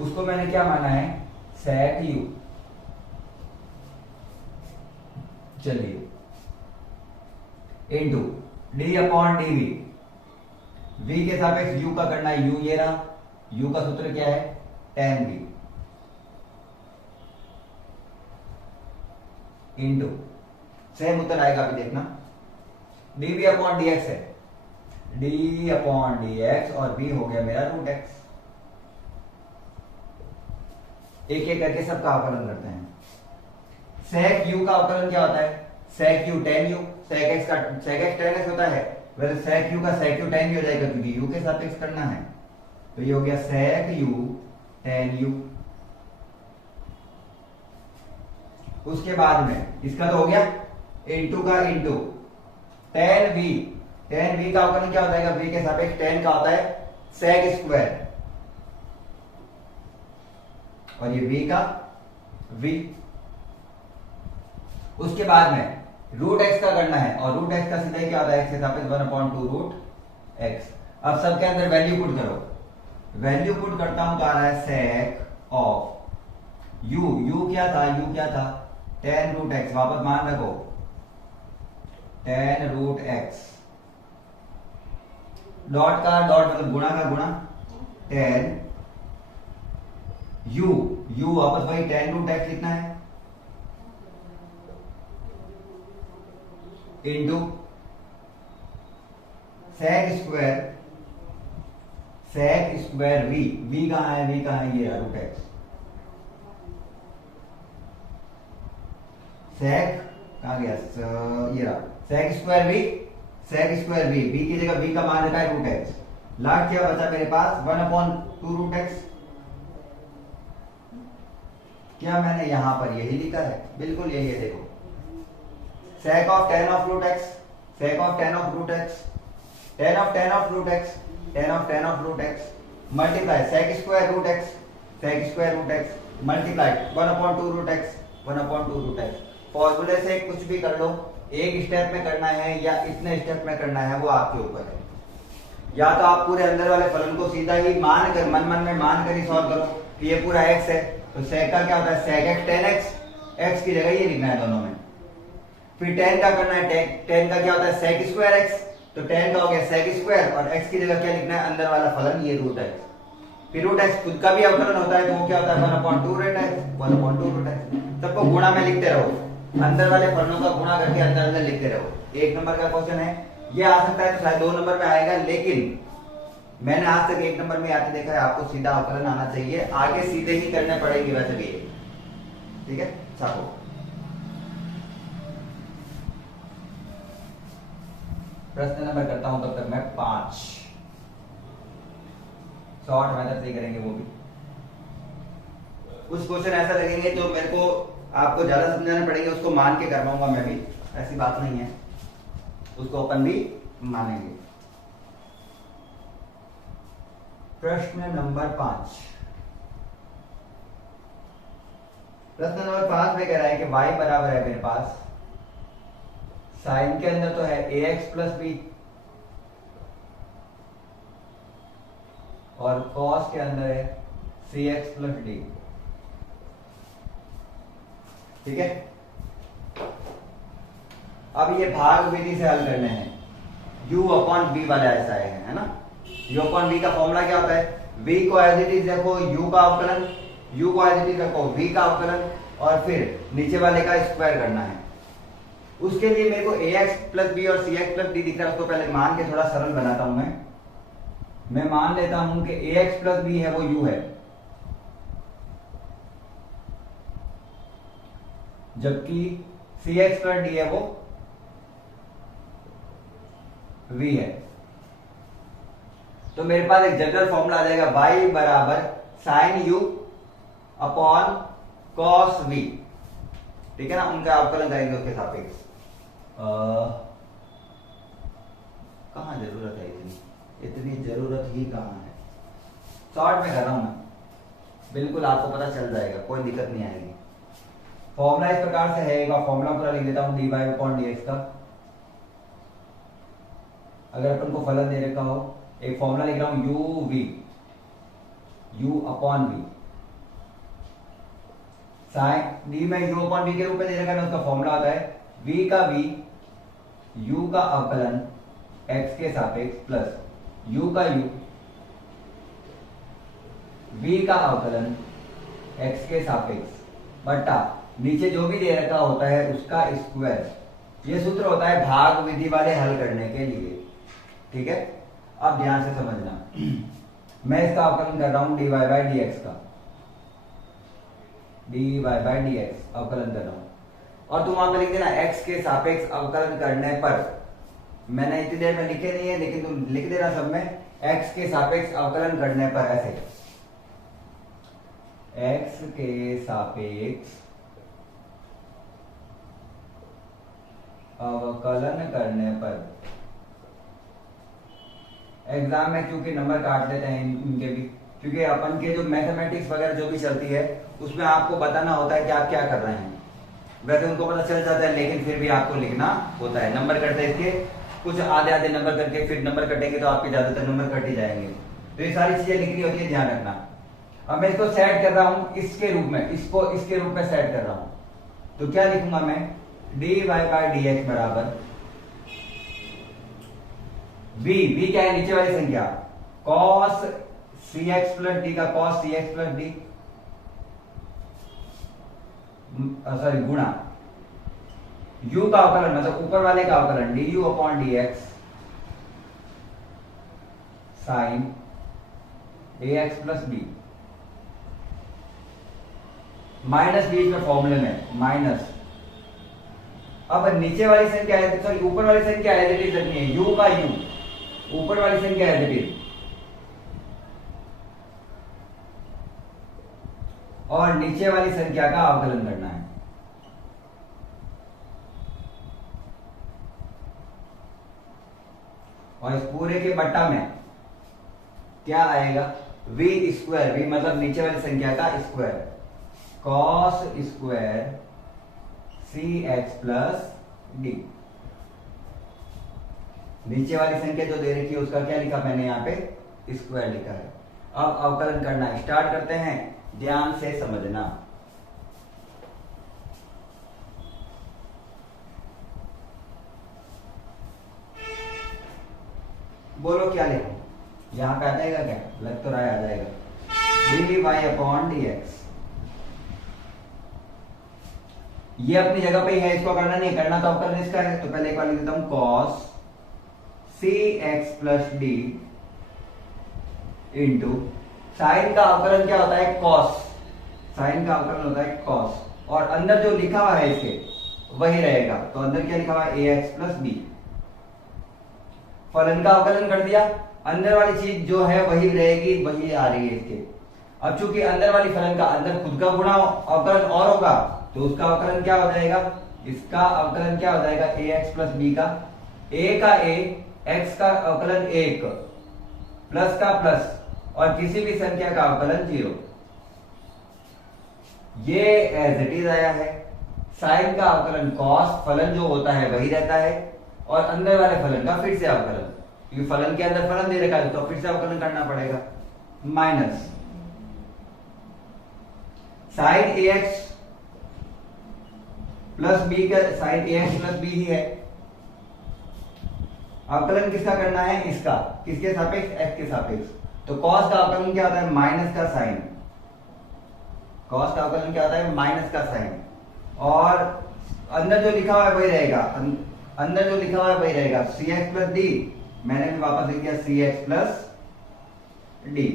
उसको मैंने क्या माना है, sec u। चलिए into d upon dv, v के सापेक्ष u का करना है, u ये रहा, u का सूत्र क्या है, tan v, इनटू सेम उत्तर आएगा अभी देखना, dv अपॉन dx है, d अपॉन dx और b हो गया मेरा रूट x। एक एक करके सबका अवकलन करते हैं। sec u का अवकलन क्या होता है, sec u tan u, sec x का sec x tan x होता है, वैसे sec u का sec u tan v हो जाएगा क्योंकि u के सापेक्ष करना है, तो ये हो गया sec u tan u। उसके बाद में इसका तो हो गया, इनटू का into tan v, tan v का अवकलन क्या होता है, v के सापेक्ष tan का होता है sec स्क्वायर, और ये v का v। उसके बाद में रूट x का करना है, और रूट x का सीधा क्या होता है, x के सापेक्ष 1/2 रूट x। अब सबके अंदर वैल्यू पुट करो, वैल्यू पुट करता हूं तो आ रहा है sec ऑफ u क्या था, u क्या था, tan रूट x, वापस मान रखो tan रूट x, डॉट का डॉट मतलब गुणा का गुणा, tan u वापस वही tan रूट x लिखना है, इंटू sec स्क्वायर v कहां है, v कहां है, ये रूट x, sec कहां गया, ये रहा sec स्क्वायर v की जगह v का मान रखा है रूट x, लास्ट क्या बचा मेरे पास 1/2 रूट x। क्या मैंने यहां पर यही लिखा है, बिल्कुल यही है, देखो sec of tan of root x, sec of tan of root x, tan of tan of root x, tan of tan of root x, multiply sec square root x multiply 1/2 root x। फॉर्मूले से कुछ भी कर लो, एक step में करना है या इतने स्टेप में करना है वो आपके ऊपर है, या तो आप पूरे अंदर वाले फलन को सीधा ही मान कर मन में मान कर ही सॉल्व करो कि ये पूरा x है, तो sec का क्या होता है, sec x tan x की जगह ये लिखना है दोनों में। फिर tan का करना है, tan का क्या होता है, sec स्क्वायर x, तो tan का हो गया sec स्क्वायर, और x की जगह क्या लिखना है, अंदर वाला फलन ये रूट x। फिर रूट x खुद का भी अवकलन होता है, तो वो क्या होता है 1/2 रूट x। सबको गुणा में लिखते रहो, अंदर वाले फलनों का गुणा करके अंदर अंदर लिखते रहो। एक नंबर का क्वेश्चन है, ये आ सकता है तो शायद 2 नंबर में आएगा, लेकिन मैंने आज तक 1 नंबर में आते देखा है, आपको सीधा अवकलन आना चाहिए, आगे सीधे ही करने पड़ेगी वैसे भी, ठीक है। छापो, प्रश्न नंबर करता हूं तब तक मैं 5, शॉर्ट मेथड से करेंगे वो भी। कुछ क्वेश्चन ऐसा लगेंगे तो मेरे को आपको ज्यादा समझाने पड़ेंगे, उसको मान के करवाऊंगा मैं भी, ऐसी बात नहीं है, उसको अपन भी मानेंगे। प्रश्न नंबर 5, प्रश्न नंबर 5 में कह रहा है कि y बराबर है मेरे पास, साइन के अंदर तो है ax प्लस b, और कॉस के अंदर है cx प्लस d, ठीक है। अब ये भाग विधि से हल करने हैं, u अपॉन b वाला ऐसा है ना, u अपॉन b का फॉर्मूला क्या होता है, v को एज इट इज देखो, u का अवकलन, u को एज इट इज रखो, v का अवकलन, और फिर नीचे वाले का स्क्वायर करना है। उसके लिए मेरे को ax प्लस b और cx प्लस d दिख रहा है, उसको पहले मान के थोड़ा सरल बनाता हूं मैं मान लेता हूं कि ax प्लस b है वो u है, जबकि cx प्लस d है वो v है। तो मेरे पास एक जनरल फॉर्मूला आ जाएगा y बराबर sine u upon cos v, ठीक है ना। उनका अवकलन करेंगे उसके सापेक्ष। कहां जरूरत है इतनी जरूरत ही कहां है। शॉर्ट में कर रहा हूं मैं, बिल्कुल आपको पता चल जाएगा, कोई दिक्कत नहीं आएगी। फॉर्मूला इस प्रकार से है, एक बार फॉर्मूला पूरा लिख देता हूं dy अपॉन dx का। अगर अपन को फलन दे रखा हो, एक फॉर्मूला लिख रहा हूं u upon v, sine d में u अपॉन v के रूप में दे रखा है, उसका फॉर्मूला आता है v का v, u का अवकलन x के सापेक्ष प्लस u का u, v का अवकलन x के सापेक्ष बट्टा नीचे जो भी दे रखा होता है उसका स्क्वायर। ये सूत्र होता है भाग विधि वाले हल करने के लिए, ठीक है। अब ध्यान से समझना, मैं इसका अवकलन कर रहा हूं dy बाई dx का, dy बाई dx अवकलन कर रहा हूं। और तुम वहां पे लिख देना x के सापेक्ष अवकलन करने पर, मैंने इतनी देर में लिखे नहीं है लेकिन तुम लिख देना सब में, x के सापेक्ष अवकलन करने पर ऐसे, x के सापेक्ष अवकलन करने पर। एग्जाम में क्योंकि नंबर काट देते हैं इनके भी, क्योंकि अपन के जो मैथमेटिक्स वगैरह जो भी चलती है उसमें आपको बताना होता है कि आप क्या कर रहे हैं। वैसे उनको पता चल जाता है लेकिन फिर भी आपको लिखना होता है। नंबर कटते इसके कुछ आधे आधे नंबर करके, फिर नंबर कटेंगे तो आपके ज्यादातर नंबर कट ही जाएंगे। तो ये सारी चीजें लिखनी होती है, ध्यान रखना। अब मैं इसको सेट कर रहा हूं इसके रूप में, इसको इसके रूप में सेट कर रहा हूं, तो क्या लिखूंगा मैं, dy बाई dx बराबर v क्या है, नीचे वाली संख्या cos cx प्लस डी का cos cx plus D, sorry गुणा u का अवकलन मतलब ऊपर वाले का अवकलन du upon dx sine ax plus b, minus बीच में फॉर्मूले में माइनस। अब नीचे वाली संख्या है, सॉरी ऊपर वाली संख्या एज इट इज रखनी है, u का u, ऊपर वाली संख्या एज इट इज, और नीचे वाली संख्या का अवकलन करना है। और इस पूरे के बट्टा में क्या आएगा, v स्क्वायर, v मतलब नीचे वाली संख्या का square, cos square cx plus D. नीचे वाली संख्या जो दे रखी है उसका क्या लिखा मैंने यहाँ पे, स्क्वायर लिखा है। अब अवकलन करना स्टार्ट करते हैं, ध्यान से समझना। बोलो क्या लिखूं, यहां पे आ जाएगा क्या, लग तो रहा है आ जाएगा, dy अपॉन dx। ये अपनी जगह पे ही है, इसको करना नहीं है, करना तो अवकलन इसका है। तो पहले एक बार लिख देता हूं cos cx plus D into sine का अवकलन क्या होता है, cos, साइन का अवकलन होता है cos, और अंदर जो लिखा हुआ है इसके वही रहेगा। तो अंदर क्या लिखा हुआ है, ax प्लस बी। फलन का अवकलन कर दिया, अंदर वाली चीज जो है वही रहेगी, वही आ रही है इसके। अब चूंकि अंदर वाली फलन का अंदर खुद का गुणा अवकलन और होगा तो उसका अवकलन क्या हो जाएगा, इसका अवकलन क्या हो जाएगा, ax प्लस बी का, a का a, x का अवकलन 1, प्लस का प्लस, और किसी भी संख्या का अवकलन 0। ये एज इट इज आया है। साइन का अवकलन cos, फलन जो होता है वही रहता है, और अंदर वाले फलन का फिर से अवकलन, क्योंकि फलन के अंदर फलन दे रखा है तो फिर से अवकलन करना पड़ेगा, minus sine ax plus b का, साइन ax प्लस बी ही है। अवकलन किसका करना है, इसका, किसके सापेक्ष, x के सापेक्ष। तो cos का अवकलन क्या होता है, माइनस का साइन, cos का अवकलन क्या होता है, माइनस का साइन, और अंदर जो लिखा हुआ है वही रहेगा, अंदर जो लिखा हुआ है वही रहेगा, cx प्लस डी, मैंने भी वापस लिख दिया cx प्लस डी,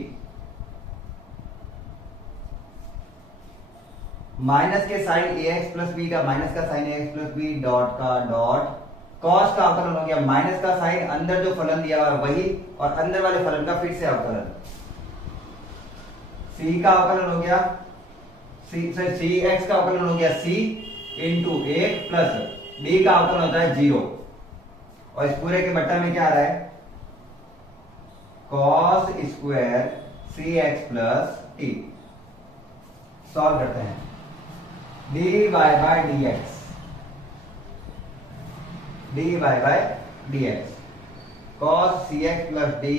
माइनस के साइन ax प्लस बी का, माइनस का sine ax plus B, dot का डॉट कॉस का अवकलन हो गया माइनस का साइन, अंदर जो फलन दिया हुआ है वही, और अंदर वाले फलन का फिर से अवकलन। सी का अवकलन हो गया सी एक्स का अवकलन हो गया सी इंटू एक प्लस डी का अवकलन होता है 0, और इस पूरे के बट्टा में क्या आ रहा है cos square C X plus T. Solve करते हैं, D Y by D X, D Y by D X, cos C X plus D,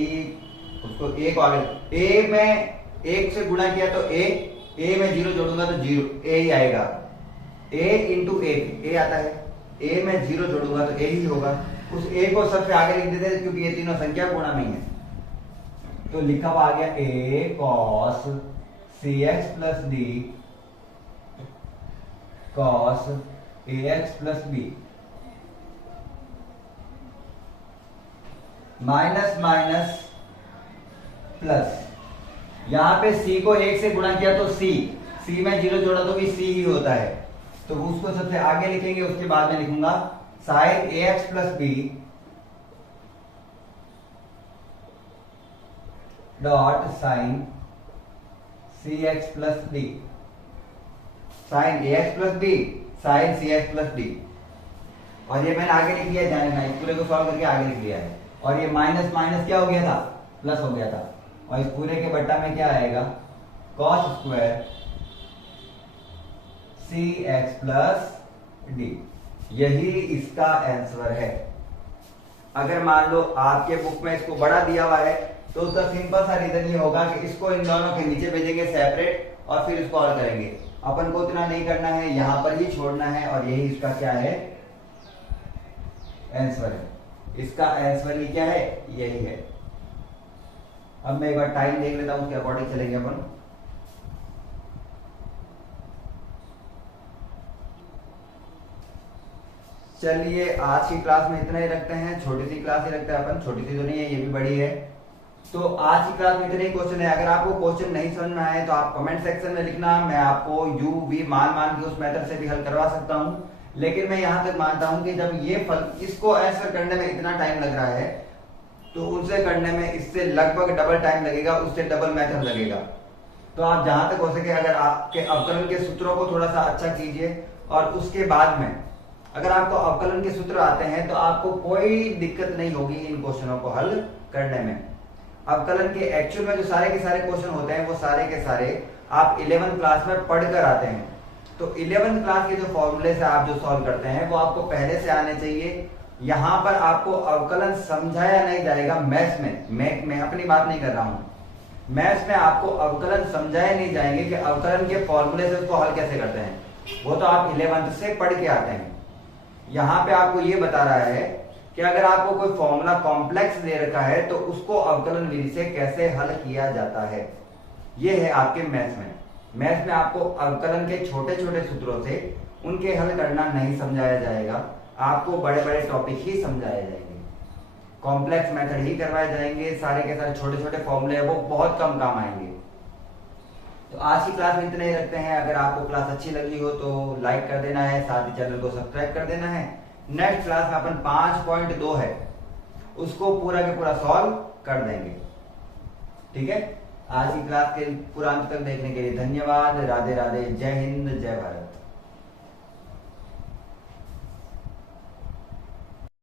उसको एक आगे ए में एक से गुणा किया तो ए में 0 जोड़ूंगा तो 0 ए ही आएगा, ए इंटू ए आता है, ए में 0 जोड़ूंगा तो ए ही होगा, उस ए को सबसे आगे लिख देते हैं क्योंकि ये तीनों संख्या गुणा में है। तो लिखा हुआ आ गया A cos C X plus D cos A X plus B, minus minus plus, यहां पे c को 1 से गुणा किया तो c में 0 जोड़ा तो भी c ही होता है, तो उसको सबसे आगे लिखेंगे, उसके बाद में लिखूंगा sine A X plus B dot sine C X plus D, sine A X plus B sine C X plus D, और ये मैंने आगे लिख लिया, जाने का इस पूरे को सॉल्व करके आगे लिख लिया है, और ये माइनस माइनस क्या हो गया था प्लस हो गया था, और इस पूरे के बट्टा में क्या आएगा cos square C X plus D, यही इसका आंसर है। अगर मान लो आपके बुक में इसको बड़ा दिया हुआ है तो उसका सिंपल सा रीजन ये होगा कि इसको इन दोनों के नीचे भेजेंगे सेपरेट और फिर इसको और करेंगे, अपन को इतना नहीं करना है, यहां पर ही छोड़ना है, और यही इसका क्या है आंसर है। इसका आंसर ही क्या है यही है। अब मैं एक बार टाइम देख लेता हूं, उसके अकॉर्डिंग चलेंगे अपन। चलिए आज की क्लास में इतना ही रखते हैं, छोटी सी क्लास ही रखते हैं अपन, छोटी सी तो नहीं है, ये भी बड़ी है। तो आज की क्लास में इतने ही क्वेश्चन है, अगर आपको क्वेश्चन नहीं समझ में आए तो आप कमेंट सेक्शन में लिखना, मैं आपको यू वी मान के उस मेथड से भी हल करवा सकता हूं, लेकिन मैं यहां तक मानता हूं कि जब ये इसको आंसर करने में इतना टाइम लग रहा है तो उनसे करने में इससे लगभग डबल टाइम लगेगा, उससे डबल मेथड लगेगा। तो आप जहां तक हो सके अगर आपके अवकलन के सूत्रों को थोड़ा सा अच्छा कीजिए, और उसके बाद में अगर आपको अवकलन के सूत्र आते हैं तो आपको कोई दिक्कत नहीं होगी इन क्वेश्चनों को हल करने में। अवकलन के एक्चुअल में जो सारे के सारे क्वेश्चन होते हैं वो सारे के सारे आप 11th क्लास में पढ़कर आते हैं, तो 11th क्लास के जो फॉर्मूले से आप जो सॉल्व करते हैं वो आपको पहले से आने चाहिए। यहां पर आपको अवकलन समझाया नहीं जाएगा मैथ्स में, मैं अपनी बात नहीं कर रहा हूं, मैथ्स में आपको अवकलन समझाए नहीं जाएंगे कि अवकलन के फॉर्मूले से उसको हल कैसे करते हैं, वो तो आप 11th से पढ़ के आते हैं। यहां पे आपको ये बता रहा है कि अगर आपको कोई फॉर्मूला कॉम्प्लेक्स दे रखा है तो उसको अवकलन विधि से कैसे हल किया जाता है, ये है आपके मैथ्स में। मैथ्स में आपको अवकलन के छोटे छोटे सूत्रों से उनके हल करना नहीं समझाया जाएगा, आपको बड़े बड़े टॉपिक ही समझाए जाएंगे, कॉम्प्लेक्स मेथड ही करवाए जाएंगे, सारे के सारे छोटे छोटे फॉर्मूले वो बहुत कम काम आएंगे। तो आज की क्लास में इतने ही रखते हैं। अगर आपको क्लास अच्छी लगी हो तो लाइक कर देना है, साथ ही चैनल को सब्सक्राइब कर देना है। नेक्स्ट क्लास में अपन 5.2 है उसको पूरा के पूरा सॉल्व कर देंगे, ठीक है। आज की क्लास के पूरा अंत तक देखने के लिए धन्यवाद। राधे राधे, जय हिंद, जय भारत।